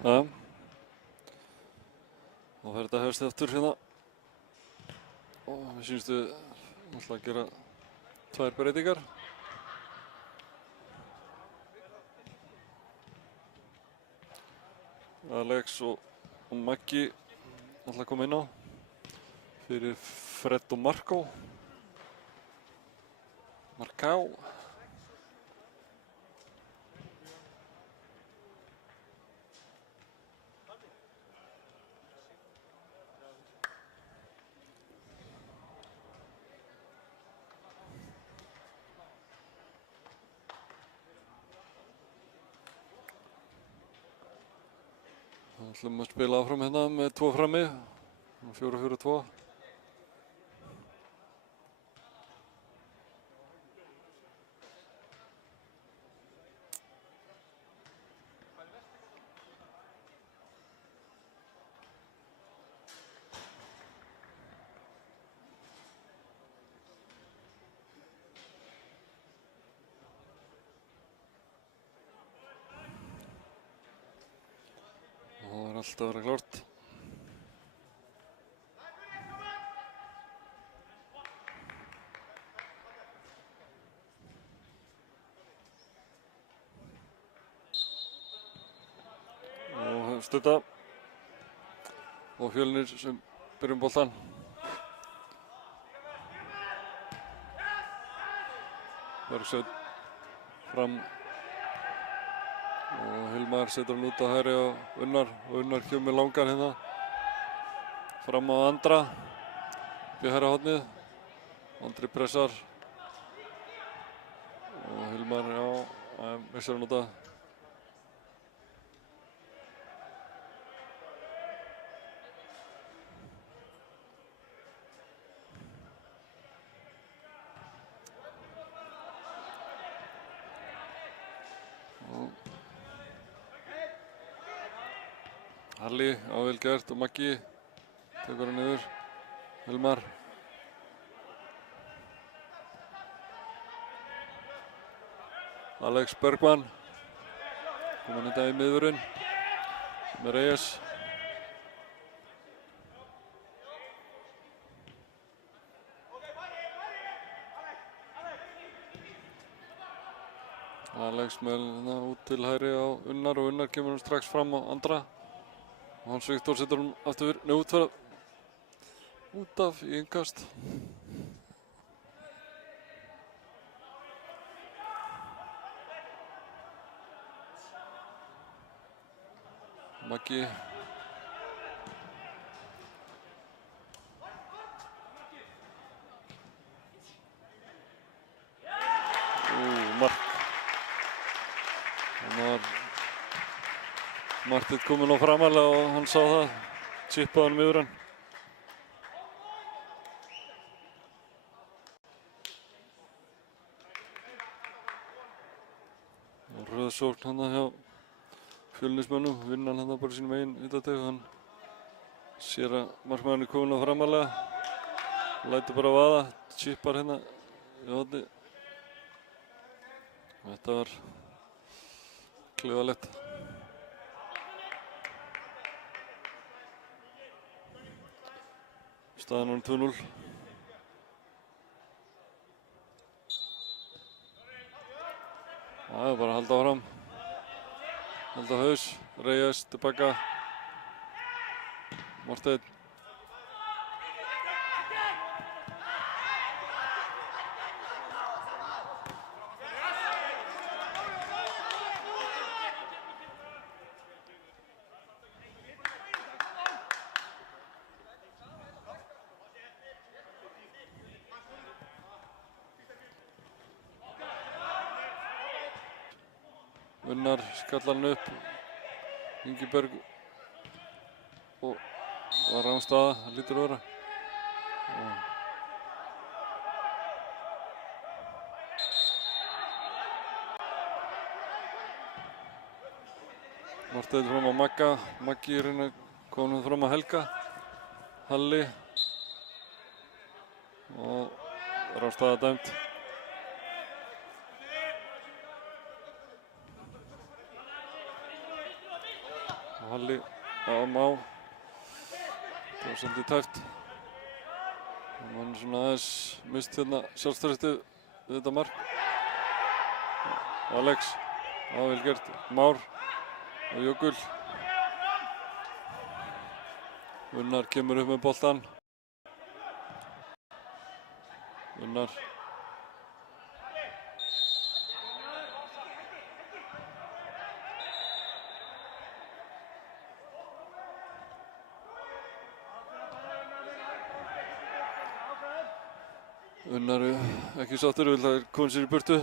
Ja. Og þetta hefst eftir hérna. Og við sýnstu alltaf að gera 2 breytingar. Alex og Maggi alltaf koma inn á fyrir Fred og Markó. Marká. Við ætlum að spila áfram hérna með 2 frammi, 4-4-2. Það er allt að vera klárt. Og stutta. Og Fjölnir sem byrjum boltan. Bergsveinn fram. Og Hilmar setur hann út á hægri á Unnar og Unnar kemur langan hérna fram á Andra upp í hægra hornið. Andri pressar og Hilmar, já, missar hann út af. Halli á vel gert og Maggi tekur hann niður. Hilmar. Alex Bergmann kominn þetta í miðvörðinn með Reyes. Alex með hérna út til hægri á Unnar og Unnar kemur hann strax fram á Andra. Og Hans Viktor setur hann aftur út af í innkast. Maggi. Mark. Marteinn kominn á framalega og hann sá það, chippaði hann yfir hann. Og röð sókn hann hjá Fjölnismönnum, vinna hann bara sínum eigin vítateg. Hann sér að markmaðurinn er kominn á framalega, lætur bara vaða, chippar hérna í horni. Þetta var klaufalegt. Staðan er 2-0. Það er bara að halda áfram. Halda haus, Reyes tilbaka. Marteinn. Unnar skallar hann upp, Ingiberg og var rangstaða, það lítur að vera. Marteinn fram á Magga, Maggi kominn fram á Helga, Halli og rangstaða dæmt. Halli á Má. Það var svolítið tæft. Hann svona aðeins mist hérna sjálfstraustið við þetta mark. Alex, vel gert. Már og Jökull. Unnar kemur upp með boltan. Unnar. Unnar ekki sáttur, vil það koma sér í burtu.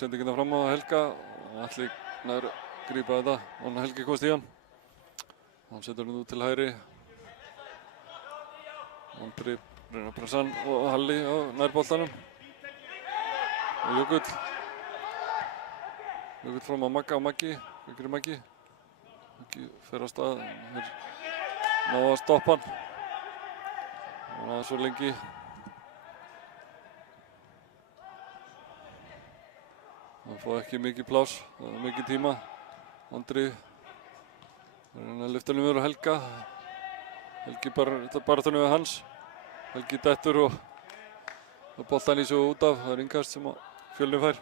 Sendingina fram á Helga og Atli nær grípa þetta og Helgi komst í hann. Hann setur hann út til hægri. Andri reynir að pressa hann og Halli á nærboltanum. Og Jökull. Jökull fram á Magga og Maggi, ykkur Maggi. Maggi fer á stað, þeir ná að stoppa hann. Hann var svo lengi. Hann fóði ekki mikið pláss, það var mikið tíma. Andri reyna að lyfta hann yfir á Helga. Helgi baráttunni við hans. Helgi dettur og boltan í svo út af. Það er innkast sem Fjölnir fær.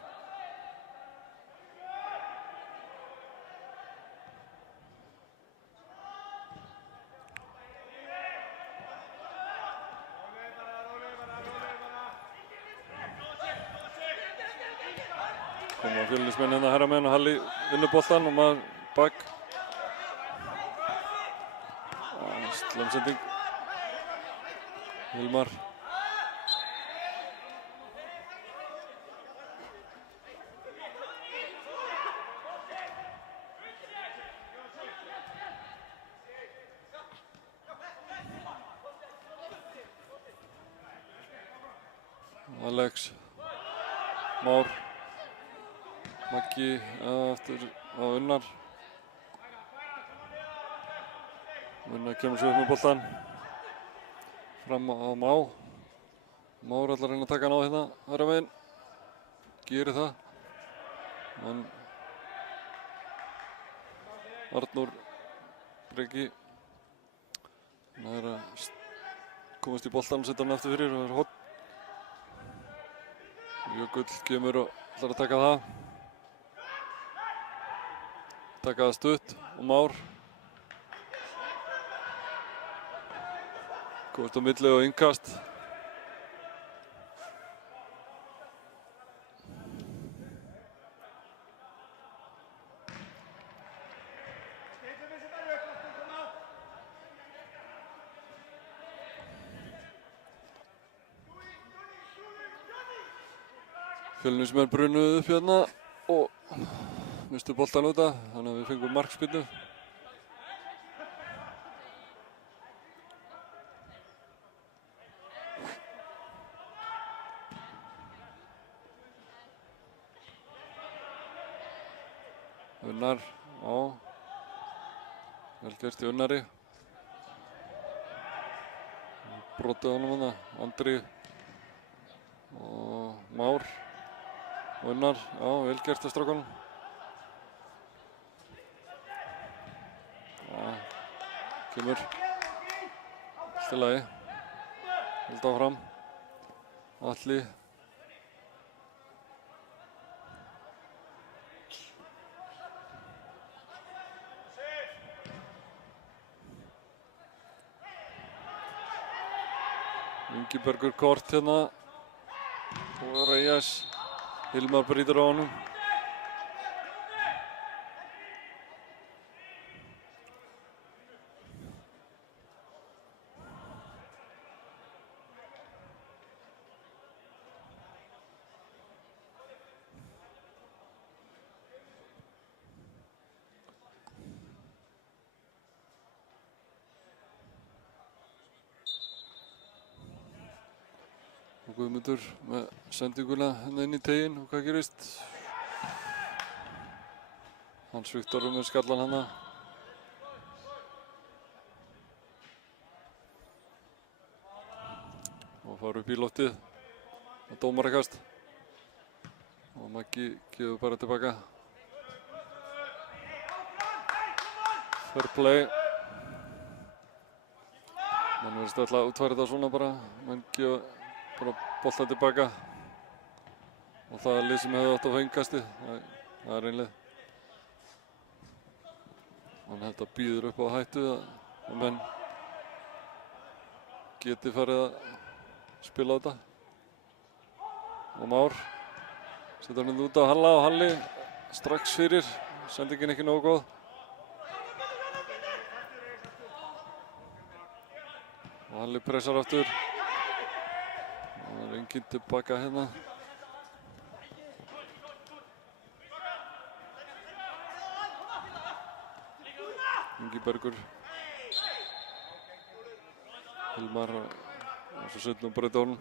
Koma Fjölnismenn hérna herra með hann og Halli vinnur boltan og maður bak. Slemsending. Hilmar. Alex. Már. Maggi eftir á Unnar. Unnar kemur svo upp með boltan. Fram á Má. Már ætlar að reyna að taka hann á hérna hægra megin. Gerir það. En Arnór Breki nær að komast í boltan og setja hann eftir fyrir og það er hotn. Jökull kemur og ætlar að taka það. Taka það stutt og Már. Komast á milli og innkast. Fjölnismenn brunuðu upp hérna og mistu boltan út af, þannig að við fengum markspyrnu. Unnar, já. Vel gert í Unnari. Brotið honum hana, Andri og Már. Unnar, já, vel gert að strákunum. Kemur. Allt í lagi. Held áfram. Atli. Ingibergur kort hérna. Og Reyes. Hilmar brýtur á honum. Og Guðmundur með sendinguna hérna inn í teginn og hvað gerist? Hans Viktor með skallan hana. fara upp í loftið og dómarakast og Maggi gefur bara tilbaka. Fair play. Menn verðist alltaf að útfæra þetta svona bara. Menn gefa bara bolta tilbaka og það er lið sem hefði átt að fá innkastið. Það er einleið. Hann held að býður upp á hættu að menn geti farið að spila þetta. Og Már setur hann út á Halla og Halli strax fyrir. Sendingin ekki nógu góð. Og Halli pressar aftur. Það er enginn tilbaka hérna. Ingibergur. Hilmar og svo setnum Breitón.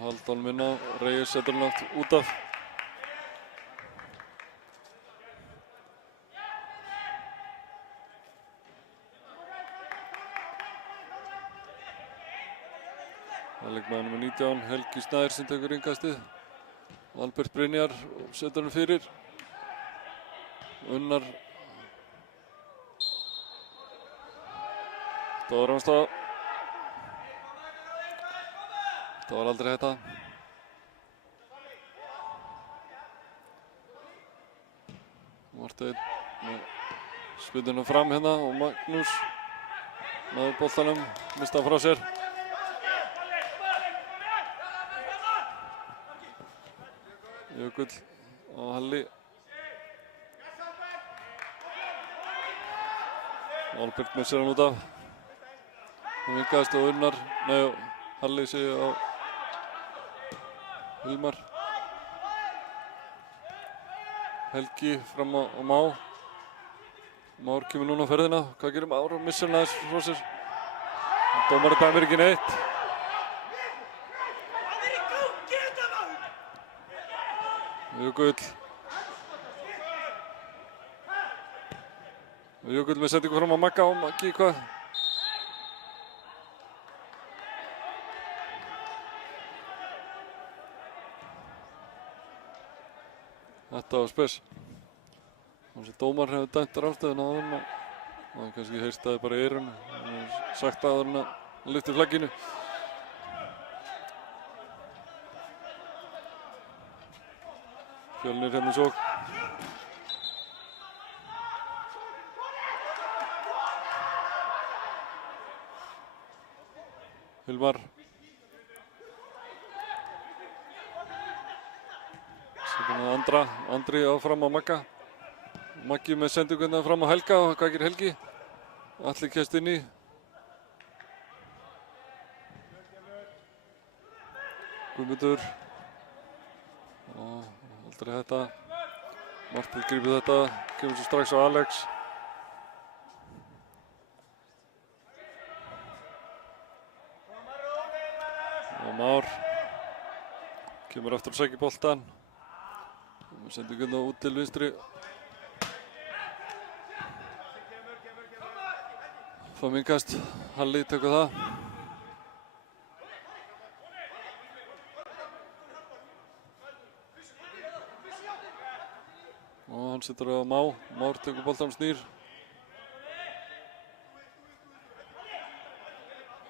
Haldón minna, Reyes setur hann átt út af. Það er leikmaður nummer 19, Helgi Snær sem tekur innkastið. Albert Brynjar setur hann fyrir. Unnar. Dóramstað. Það var aldrei þetta. Marteinn með spyrnuna fram hérna og Magnús náði boltanum, mista frá sér. Jökull á Halli. Albert missir hann út af. Hann vinkaðist og Unnar, nei, Halli sé á Hilmar. Helgi fram á Má. Már kemur núna á ferðina. Hvað gerir Már? Missir hann aðeins frá sér. Dómari dæmir ekki neitt. Jökull. Jökull með sendingu fram á Magga og Maggi hvað? Þetta var spes. Þessi dómar hefur dæmt ráðstöðuna áður en það kannski heyrst það bara í eyrun. Það er sagt áður en að lyfti flagginu. Fjölnir hérna í sókn. Hilmar. Andri áfram á Magga. Maggi með sendinguna fram á Helga og hvað gerir Helgi? Alli kæst inn í. Guðmundur. Aldrei þetta. Martel grípur þetta. Kemur svo strax á Alex. Og Már. Kemur aftur að sækja boltann. Sendinguna út til vinstri. Fá minnkast. Halli tekur það. Og hann setur á Má. Már tekur boltann snýr.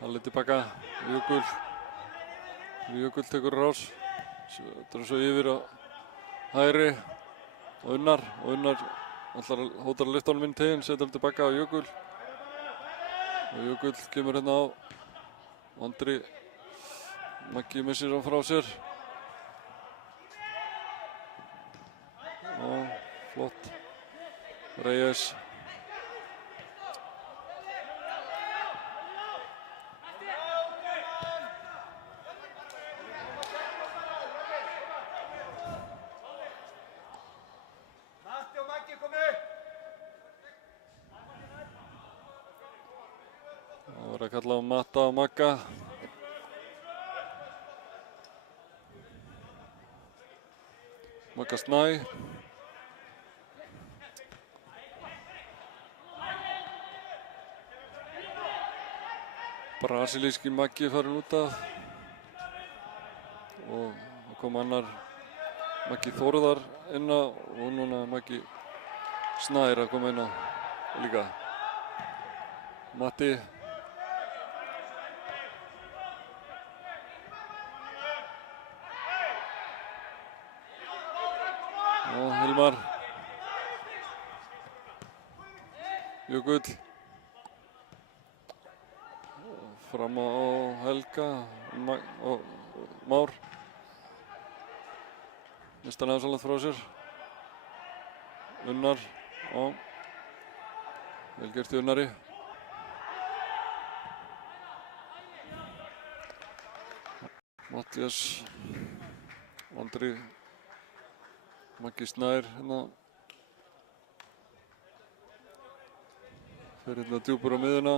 Halli tilbaka. Jökull. Jökull tekur rás. Setur svo yfir á hægri og Unnar ætlar að hótar að lyfta honum inn teginn, setur hann tilbaka á Jökull og Jökull kemur hérna á Andri. Maggi missir hann frá sér og flott Reyes. Það að kalla á Matta og Magga. Magga Snæ. Brasilíski Maggi farin út af. Og kom annar Maggi Þórðar inn á og núna Maggi Snær að koma inn á líka. Matti. Og Hilmar. Jökull. Fram á Helga og Már. Mistar hann aðeins frá sér. Unnar. Já. Vel gert í Unnari. Mattias. Andri. Maggi Snær hérna. Fer hérna djúpur á miðuna.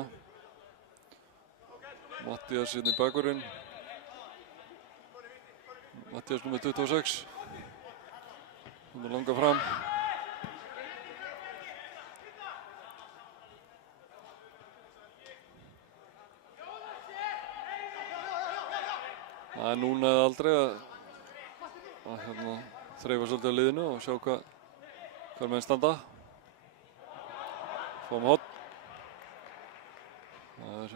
Mattias hérna í bakvörðinn. Mattias nummer 26. Hún langar fram. Það er núna eða aldrei að hérna þreifa svolítið á liðinu og sjá hvað menn standa. Fáum hotn. Það er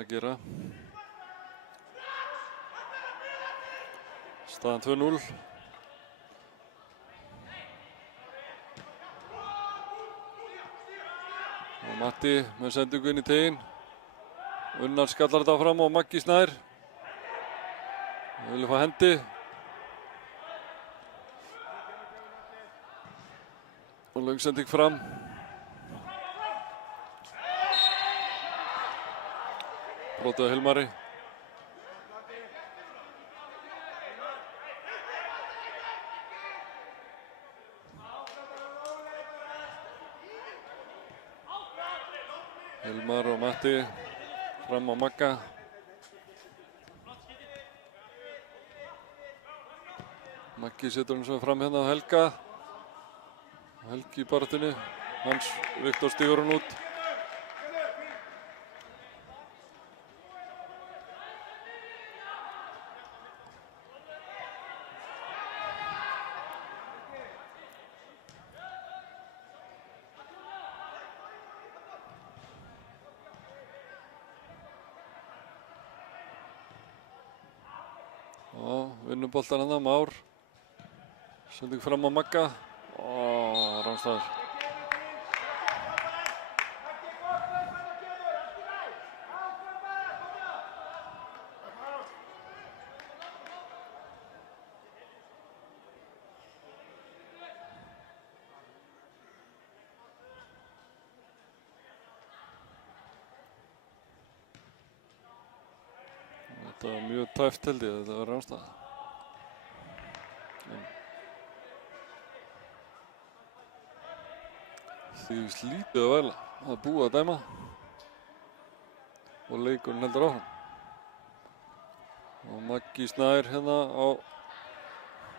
að gera. Staðan 2-0. Og Matti með sendingu inn í teginn. Unnar skallar þetta fram og Maggi Snær. Við viljum fá hendi. Og löng sending fram. Brotið á Hilmari. Hilmar og Matti fram á Magga. Maggi setur hann svo fram hérna á Helga. Helgi í baráttunni. Hans Viktor stígur hann út. Vinnur boltan hann, Már. Sending fram á Magga. Rámstæður. Þetta var mjög tæft held ég, þetta var Rámstæð. Því slítið að vel að búa að dæma og leikurinn heldur áfram. Og Maggi Snær hérna á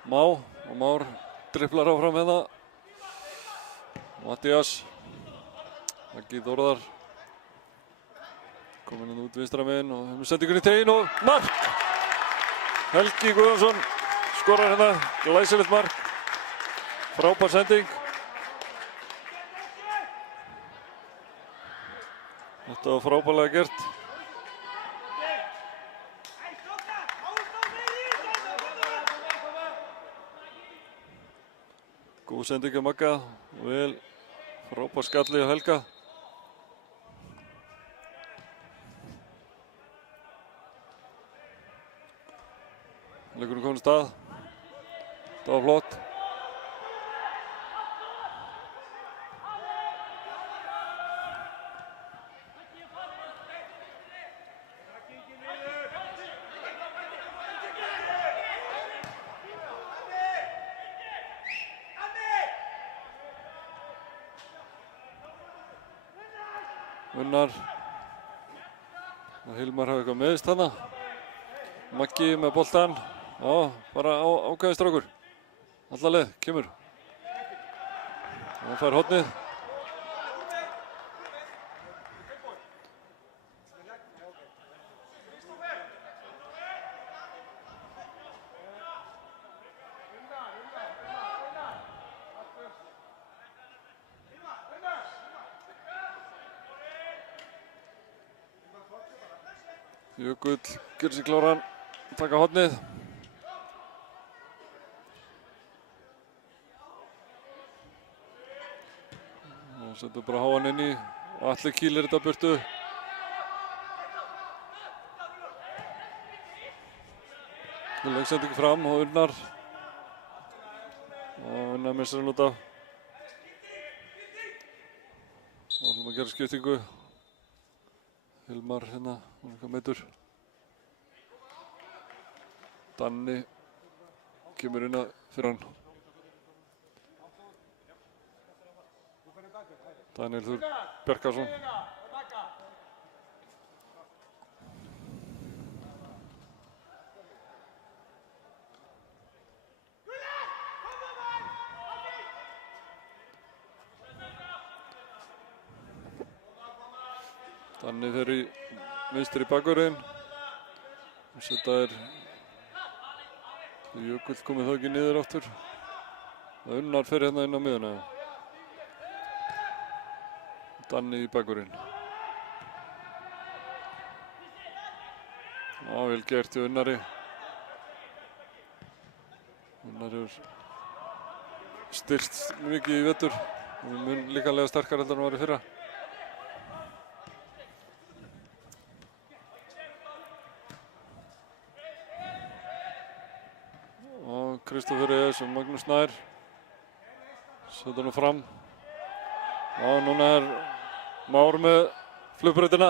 Má og Már dribblar áfram hérna. Mattias. Maggi Þórðar. Kominn hann út vinstra megin og hefur sendingun í teginn og mark! Helgi Guðjónsson skorar hérna, glæsilegt mark. Frábær sending. Þetta var frábærlega gert. Góð sending á Magga og vel frábær skalli á Helga. Leikurinn kominn af stað. Þetta var flott. Unnar. Og Hilmar hafa eitthvað meðist þarna. Maggi með boltan. Já, bara ákveðinn strákur. Alla leið, kemur. Hann fær hornið. Jökull gerir sig kláran að taka hornið. Og setur bara háan inn í og Atli kýlir þetta burtu. Lengsending fram og Unnar. Og Unnar missar hann út af. Og ætlum að gera skiptingu. Hilmar hérna, hann er eitthvað meiddur. Danni kemur inn að fyrir hann. Daniel Þór Bjarkarsson. Danni fer í vinstri bakvörðinn. Þetta er Jökull komið þá ekki niður aftur. Unnar fer hérna inn á miðuna. Danni í bakvörðinn. Já, vel gert hjá Unnari. Unnar hefur styrkt mikið í vetur. Mun líkanlega sterkar heldur en hann var í fyrra. Kristófer Eðs og Magnús Snær setur hann fram. Já, núna er Már með flugbrautina.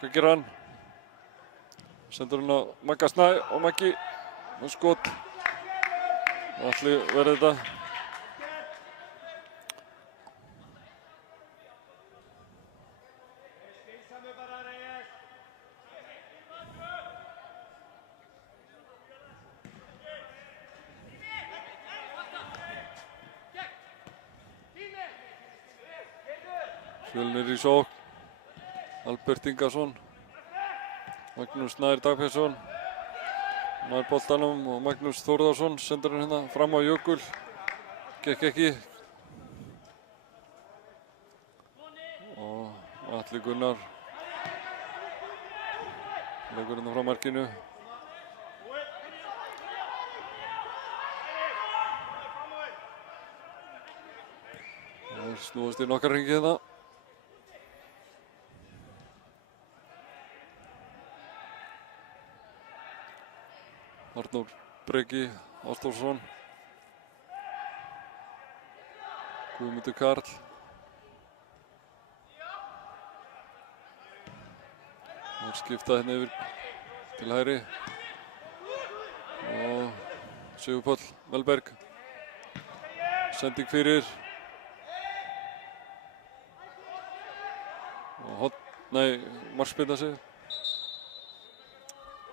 Hvað gerir hann? Sendur hann á Magga Snæ og Maggi með skot. Atli verði þetta. Fjölnir í sókn. Albert Ingarsson. Magnús Snær Dagpeirsson. Nær boltanum og Magnús Þórðarsson sendur hann hérna fram á Jökull. Gekk ekki. Og Atli Gunnar leggur hérna frá markinu. Það snúast í nokkar hringi hérna. Arnór Breki Ástórsson. Guðmundur Karl. Það skipta hérna yfir til hægri. Og Sigurpáll Melberg. Sending fyrir. Og markspyrna sig.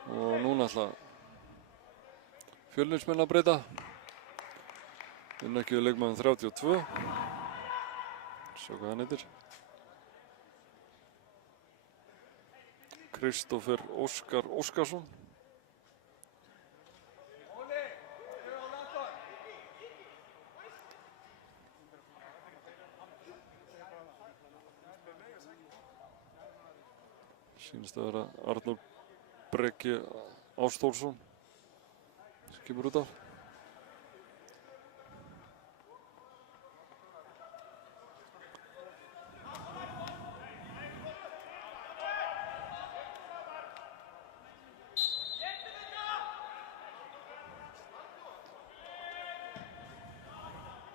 Og núna ætla Fjölnismenn að breyta. Innækjuðu leikmaður 32. Sjá hvað hann heitir. Kristófer Óskar Óskarsson. Sýnist að vera Arnór Breki Ástórsson. Kemur út af.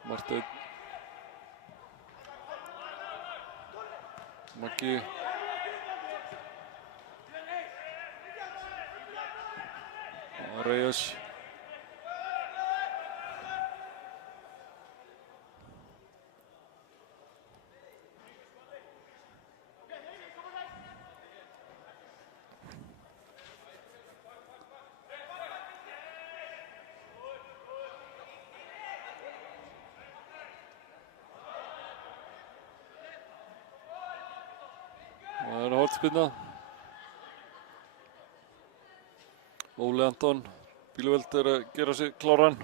Marteinn. Maggi. Reyes. Hornspyrna. Óli Anton Bíluveld að gera sig kláran.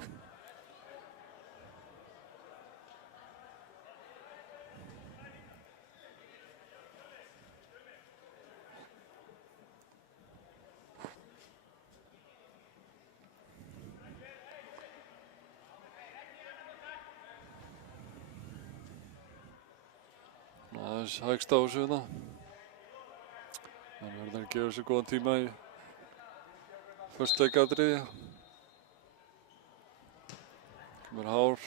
Aðeins hægst á þessu hérna. Hann verður að gefa sér góðan tíma í föstuleikaatriði. Kemur hár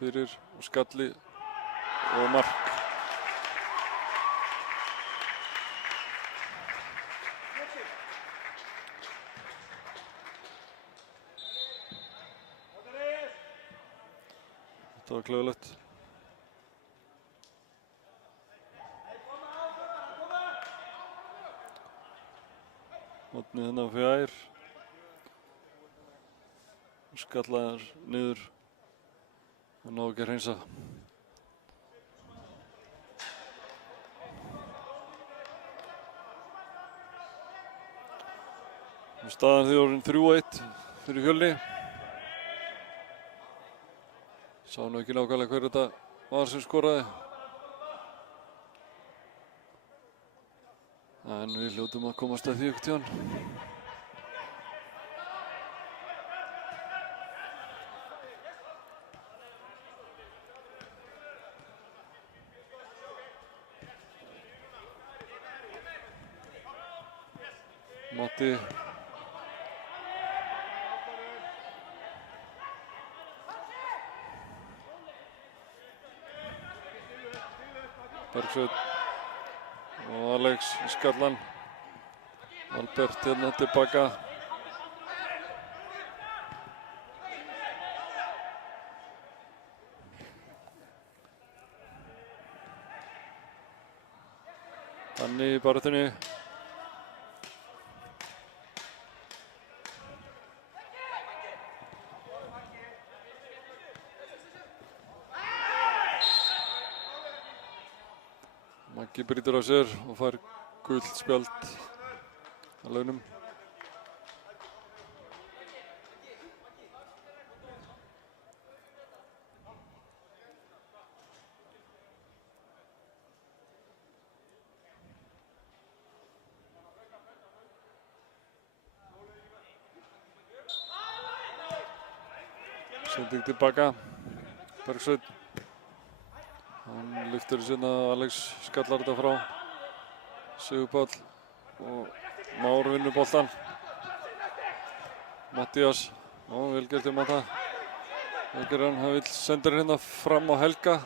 fyrir og skalli og mark. Þetta var klaufalegt. Hornið hérna fjær. Skallaðar niður og ná ekki að hreinsa. Staðan því orðin 3-1 fyrir Fjölni. Sá nú ekki nákvæmlega hver þetta var sem skoraði. En við hljótum að komast að því einhvern tímann. Matti. Bergsveinn og Alex í skallan. Albert hérna tilbaka. Danni í baráttunni. Maggi brýtur á sér og fær gult spjald að launum. Sending tilbaka. Bergsveinn. Hann lyftir sérna, Alex skallar þetta frá. Sigurpáll og Már vinnur boltan. Mattías, vel gert hjá Matta. Hann vill senda hérna fram á Helga.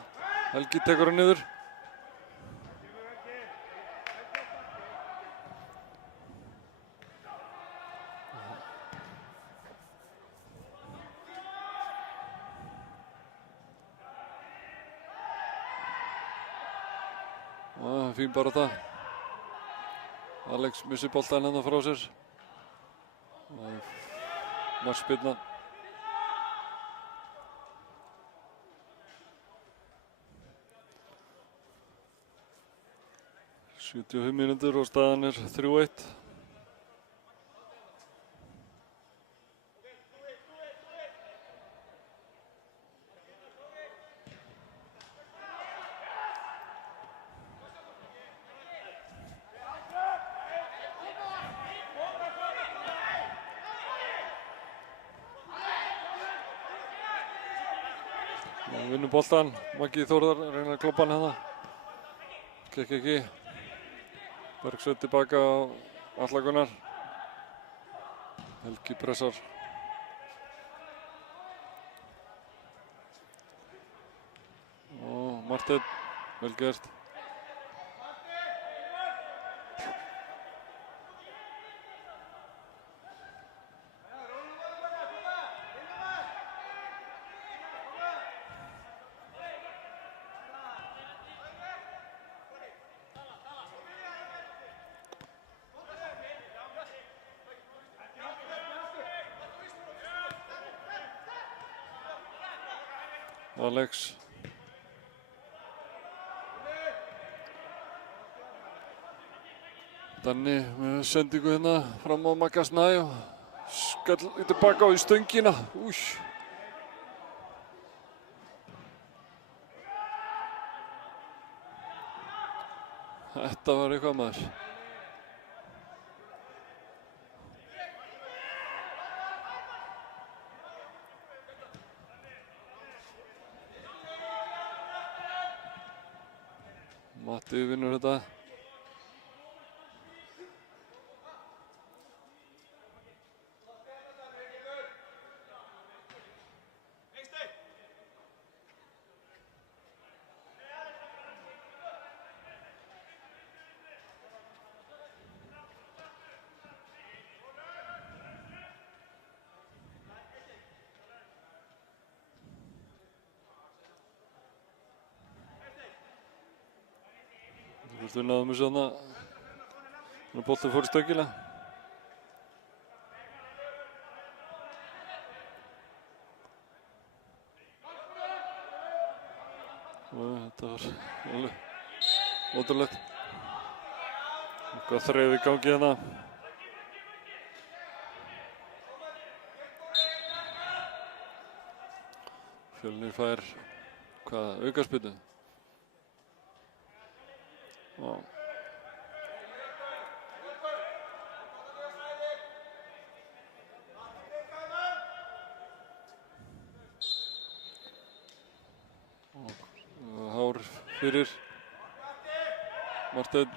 Helgi tekur hann niður. Fín barátta. Alex missir boltan hérna frá sér. Markspyrna. Sjötíu og 5 mínútur og staðan er 3-1. Vinnur boltan, Maggi Þórðar reynir að kloppa hann hérna. Gekk ekki. Bergsveinn tilbaka á Atla Gunnar. Helgi pressar. Og Marteinn, vel gert. Alex. Danni með sendingu hérna fram á Magga Snæ og skall tilbaka á í stöngina. Új. Þetta var eitthvað maður. Matti vinnur þetta. Við náðum þessu þarna. Boltinn fór í stöngina. Þetta var alveg ótrúlegt. Eitthvað þreif í gangi hérna. Fjölnir fær aukaspyrnu. Hár fyrir Marteinn,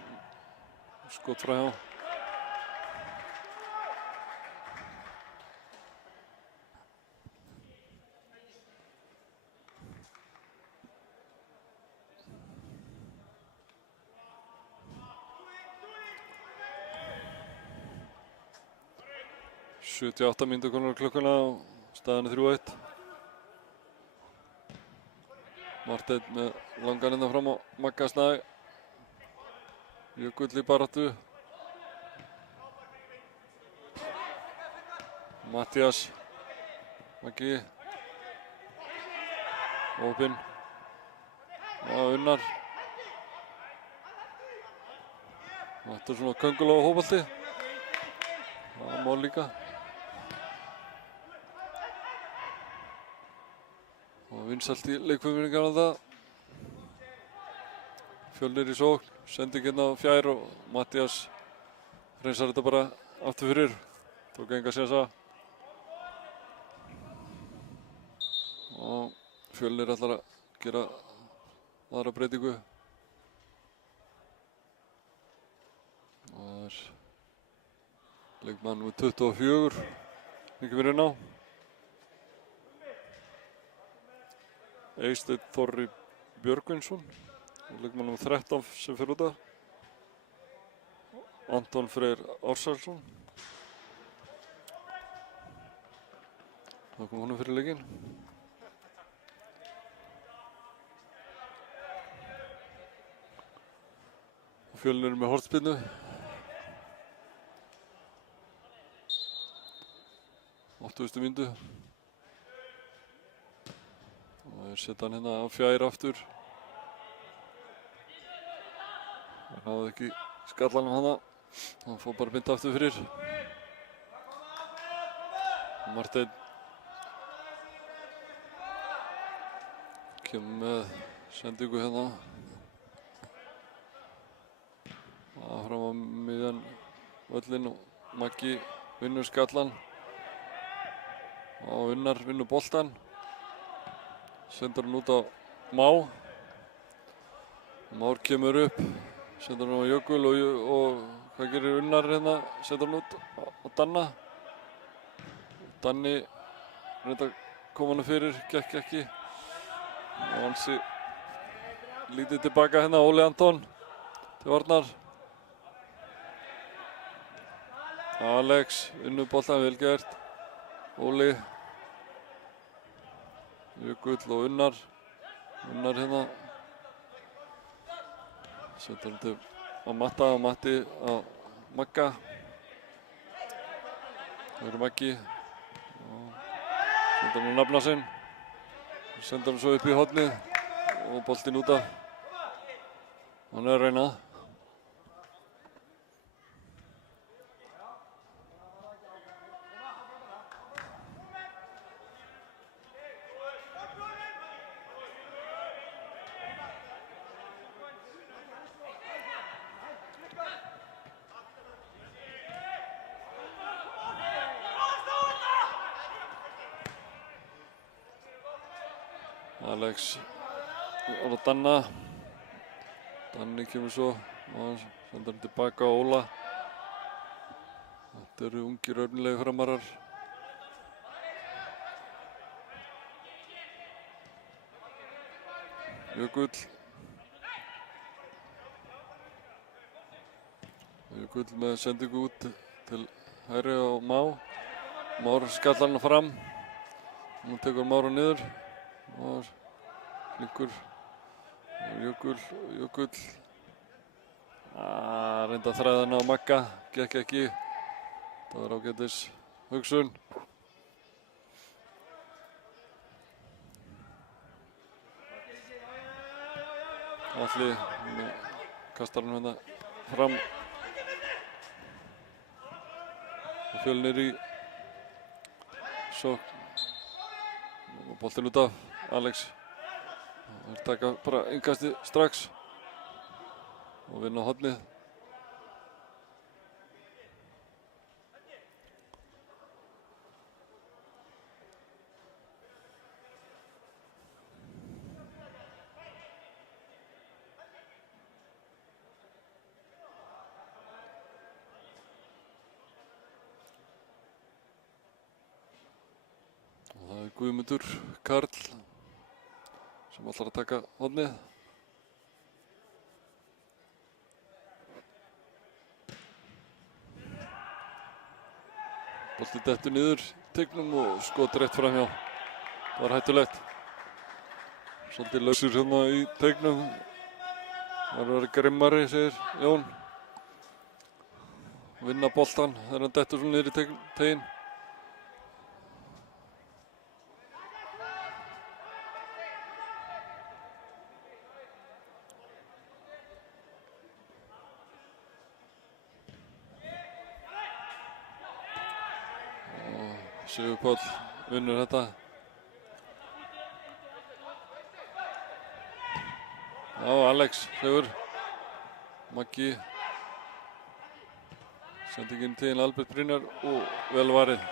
skot frá hjá. Sjötíu og átta mínútur komnar á klukkuna og staðan er 3-1. Marteinn með langan hérna fram á Magga Snæ. Jökull í baráttu. Matthías. Maggi. Opinn. Unnar. Þetta er svona könguló hópalti. Mál líka. Og vinsælt í leikfimminningar á það. Fjölnir í sókn, sending hérna fjær og Matthías hreinsar þetta bara aftur fyrir. Tók enga sénsa. Og Fjölnir ætlar að gera aðra breytingu. Og það er leikmann númer 24, ekki verið inn á. Eysteinn Þorri Björgvinsson, leikmann númer 13 sem fer út af. Anton Freyr Ársælsson. Það kom honum fyrir leikinn. Fjölnir með hornspyrnu. Áttugustu mínútu. Og þeir setja hann hérna á fjær aftur. Það náði ekki skallanum hana. Hann fór bara beint aftur fyrir. Marteinn kemur með sendingu hérna. Fram á miðjan völlinn og Maggi vinnur skallan. Og Unnar vinnur boltan. Sendur hann út á Má. Már kemur upp. Sendur hann á Jökul og hvað gerir Unnar hérna? Sendur hann út á Danna. Danni reynda kom hann fyrir, gekk ekki. Og ansi lítið tilbaka hérna, Óli Anton til varnar. Alex vinnur boltan, vel gert. Óli. Jökull og Unnar. Unnar hérna. Setur hann til á Matta og Matti á Magga. Það eru Maggi. Sendur hann á nafna sinn. Sendur hann svo upp í hornið og boltinn út af. Hann er að reyna. Alex og Danna. Danni kemur svo og sendur hann tilbaka á Óla. Þetta eru ungir öfnilegi framarar. Jökull. Jökull með sendingu út til hægri á Má. Már skallar hann fram. Nú tekur Már hann niður. Már flinkur. Jökull. Reynda að þræða hann á Magga. Gekk ekki. Það var ágætis hugsun. Alli kastar hann hérna fram. Og Fjölnir í sókn. Og boltinn út af Alex. Þeir taka bara innkasti strax. Og vinna hornið. Það er Guðmundur Karl sem ætlar að taka hornið. Boltinn dettur niður í teignum og skot rétt framhjá. Það var hættulegt. Svolítið lausir hérna í teignum. Það var að vera grimmari, segir Jón. Vinna boltan þegar hann dettur svona niður í teginn. Sigur Páll vinnur þetta. Já, Alex Sigur. Maggi. Sendingin til Albert Brynjar og vel varið.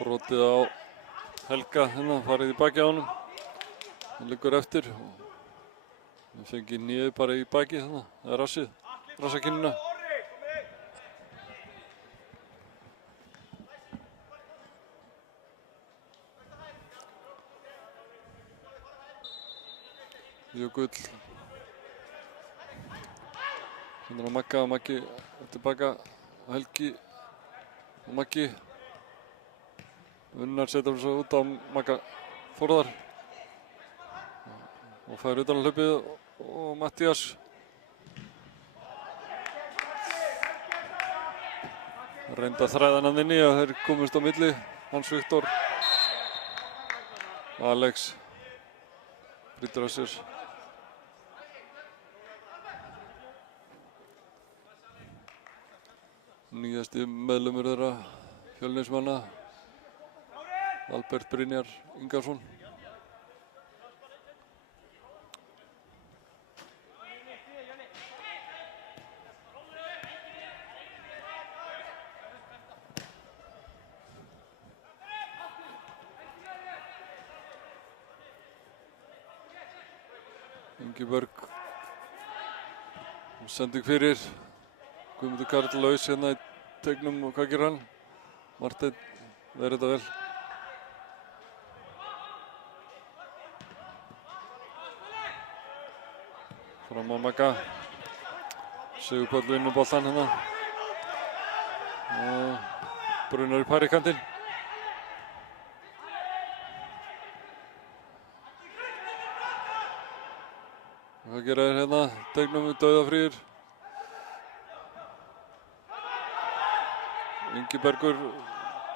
Brotið á Helga hérna, farið í baki á honum. Hann liggur eftir og hann fengið nýið bara í baki þarna, það er rassið, rassakinnuna. Jökull. Hérna á Magga og Maggi tilbaka á Helgi og Maggi. Unnar setur hann svo út á Magga Þórðar og fær utan á hlaupið og Mattías. Reynda að þræða hann inni og þeir komist á milli. Hans Viktor. Alex brýtur af sér. Nýjasti meðlumur þeirra Fjölnismanna. Albert Brynjar Ingarsson. Ingiberg. Sending fyrir. Guðmundur Karl laus hérna í teignum og hvað gerir hann? Marteinn verður þetta vel. Fram á Magga. Sigur Páll vinnur boltann hérna. Og Brynjar upp hægri kantinn. Hvað gera þeir hérna? Teignum dauðafríir. Ingibergur.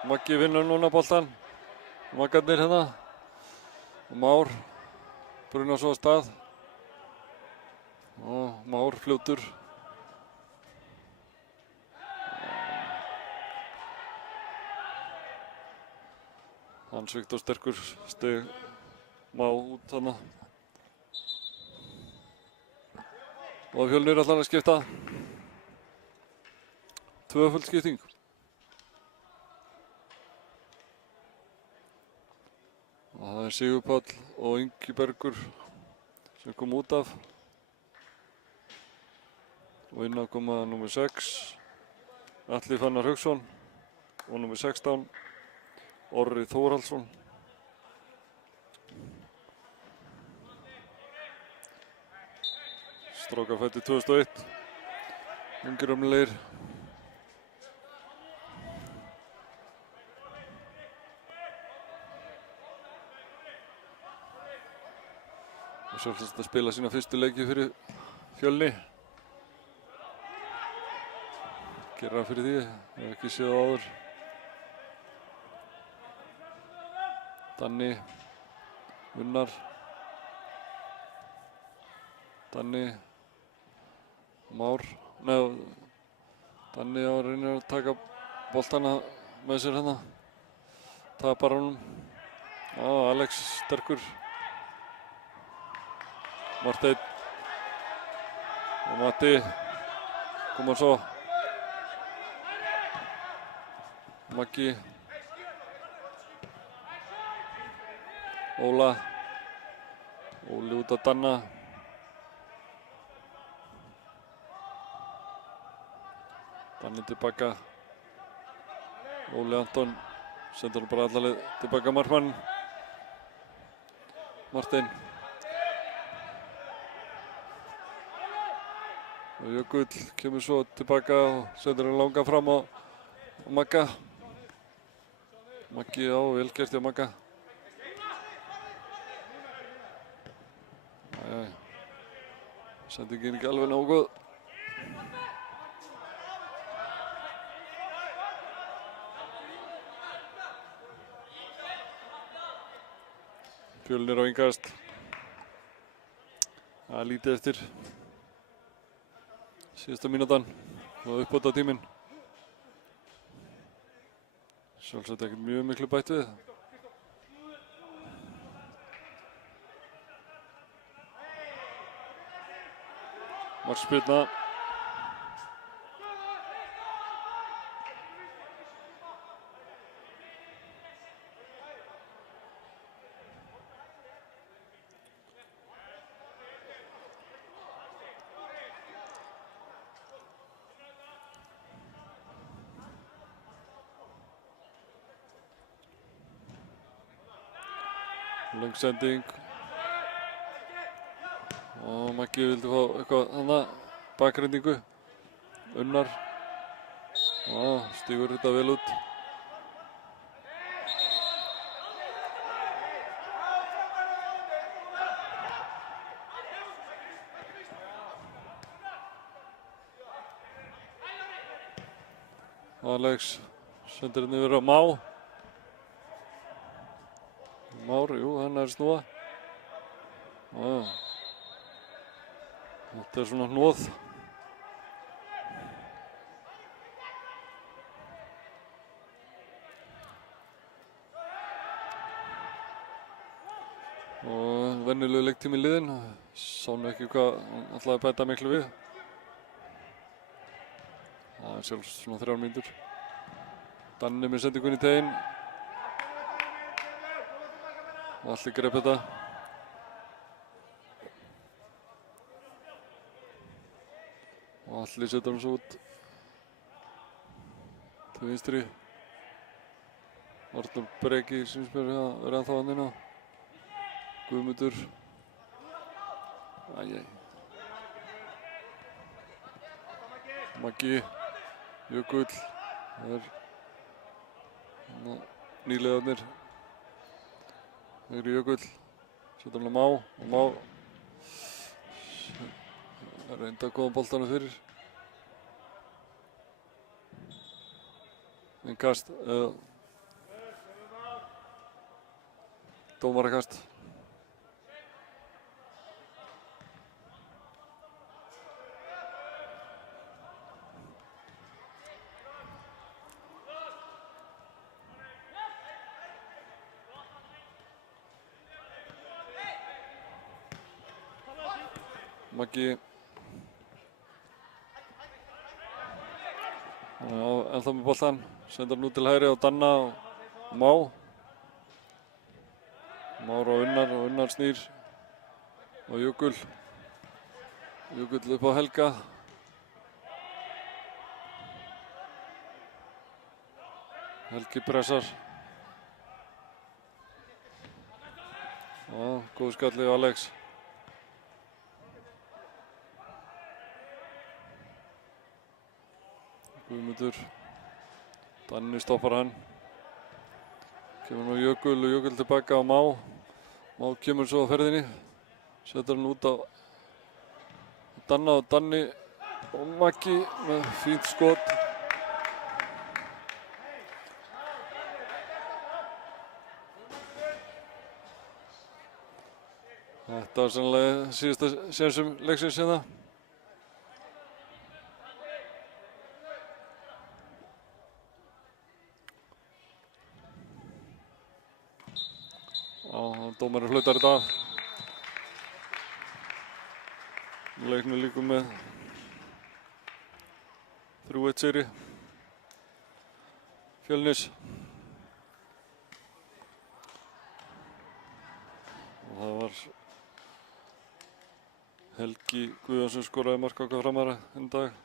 Maggi vinnur núna boltann. Maggarnir hérna. Og Már. Brynjar svo á stað. Og Már fljótur. Hans Viktor sterkur steig Má út þarna. Og Fjölnir ætlar að skipta. Tvöföld skipting. Og það er Sigurpáll og Ingibergur sem kom út af. Og inn á koma númer 6, Atli Fannar Hauksson og númer 16, Orri Þórhallsson. Strákar fæddir 2001, ungir ömmulegir. Og sjálfsagt að spila sína fyrstu leiki fyrir Fjölni. Gera fyrir því, ég hef ekki séð á áður. Danni, Unnar, Danni, Már, Danni á að reyna að taka boltana með sér hérna. Tapar honum. Alex sterkur. Marteinn og Matti koma svo. Maggi, Óla, Óli út að Danna. Danni tilbaka. Óli Anton sendur hann bara allarleið tilbaka markmann. Marteinn. Og Jökull kemur svo tilbaka og sendur hann langa fram á Magga. Maggi vel gert hjá Magga. Sendingin ekki alveg nógu góð. Fjölnir á innkast. Það er lítið eftir. Síðasta mínútan og uppbótartíminn. Sjálfsagt ekkert mjög miklu bætt við. Markspyrna. Löng sending. Og Maggi vildi fá eitthvað annað bakrendingu. Unnar. Stígur þetta vel út. Alex sendir hérna yfir á Má. Már, hann er snúa. Þetta er svona hnoð. Og venjulegu leiktími liðinn. Sáum ekki hvað hann ætlaði að bæta miklu við. Það er sjálfs svona 3 mínútur. Danni með sendingun í teginn. Allir greip þetta. Og Allir setur hann svo út til vinstri. Arnur Breki sem er ennþá hann inn á. Guðmundur. Maggi. Jökull. Það er nýliðarnir. Þeir Jökull. Setur hann á Má. Og Má reyndi að koma boltanum fyrir. Innkast. Dómarakast. Maggi Ennþá með boltan, sendur nú til hægri á Danna og Má. Már og Unnar snýr og Jökull. Jökull upp á Helga. Helgi pressar. Já, góð skalli á Alex. Guðmundur. Danni stoppar hann. Kemur nú Jökull og Jökull tilbaka á Má. Má kemur svo á ferðinni. Setur hann út á Danna og Danni og Maggi með fínt skot. Þetta var sannlega síðasta sénsum leiksins hérna. Dómarinn flautar þetta af. Leiknum líkur með 3-1 sigri Fjölnis. Og það var Helgi Guðjónsson skoraði mark okkar Framara þennan dag.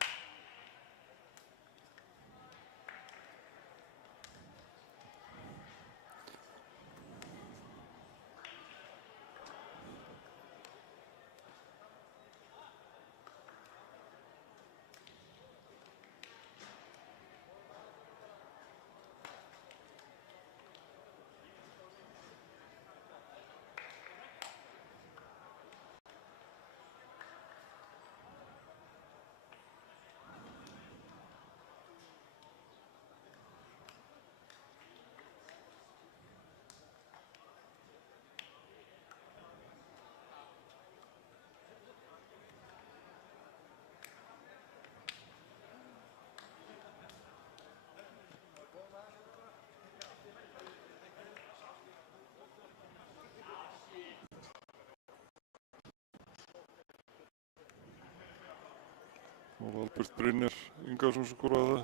Og Albert Brynjar Ingarsson skoraði það.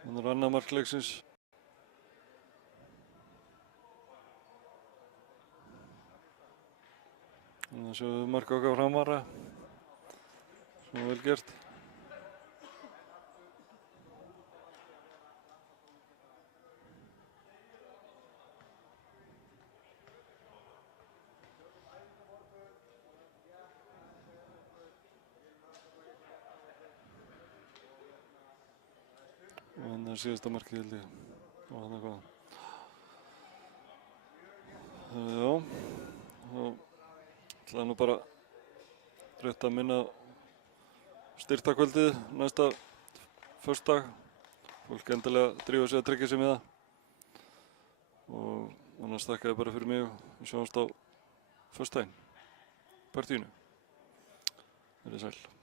Þannig er annað mark leiksins. Þannig að sjáum við mark okkar Framara. Svo vel gert. Og þannig er síðasta markið held ég. Og þannig er hvað. Já, þá ætlaði nú bara rétt að minna styrktakvöldið næsta föstudag. Fólk endilega drífa sig að tryggja sig með það. Og annars þakka ég bara fyrir mig og við sjáumst á föstudaginn. Partíinu. Verið sæl.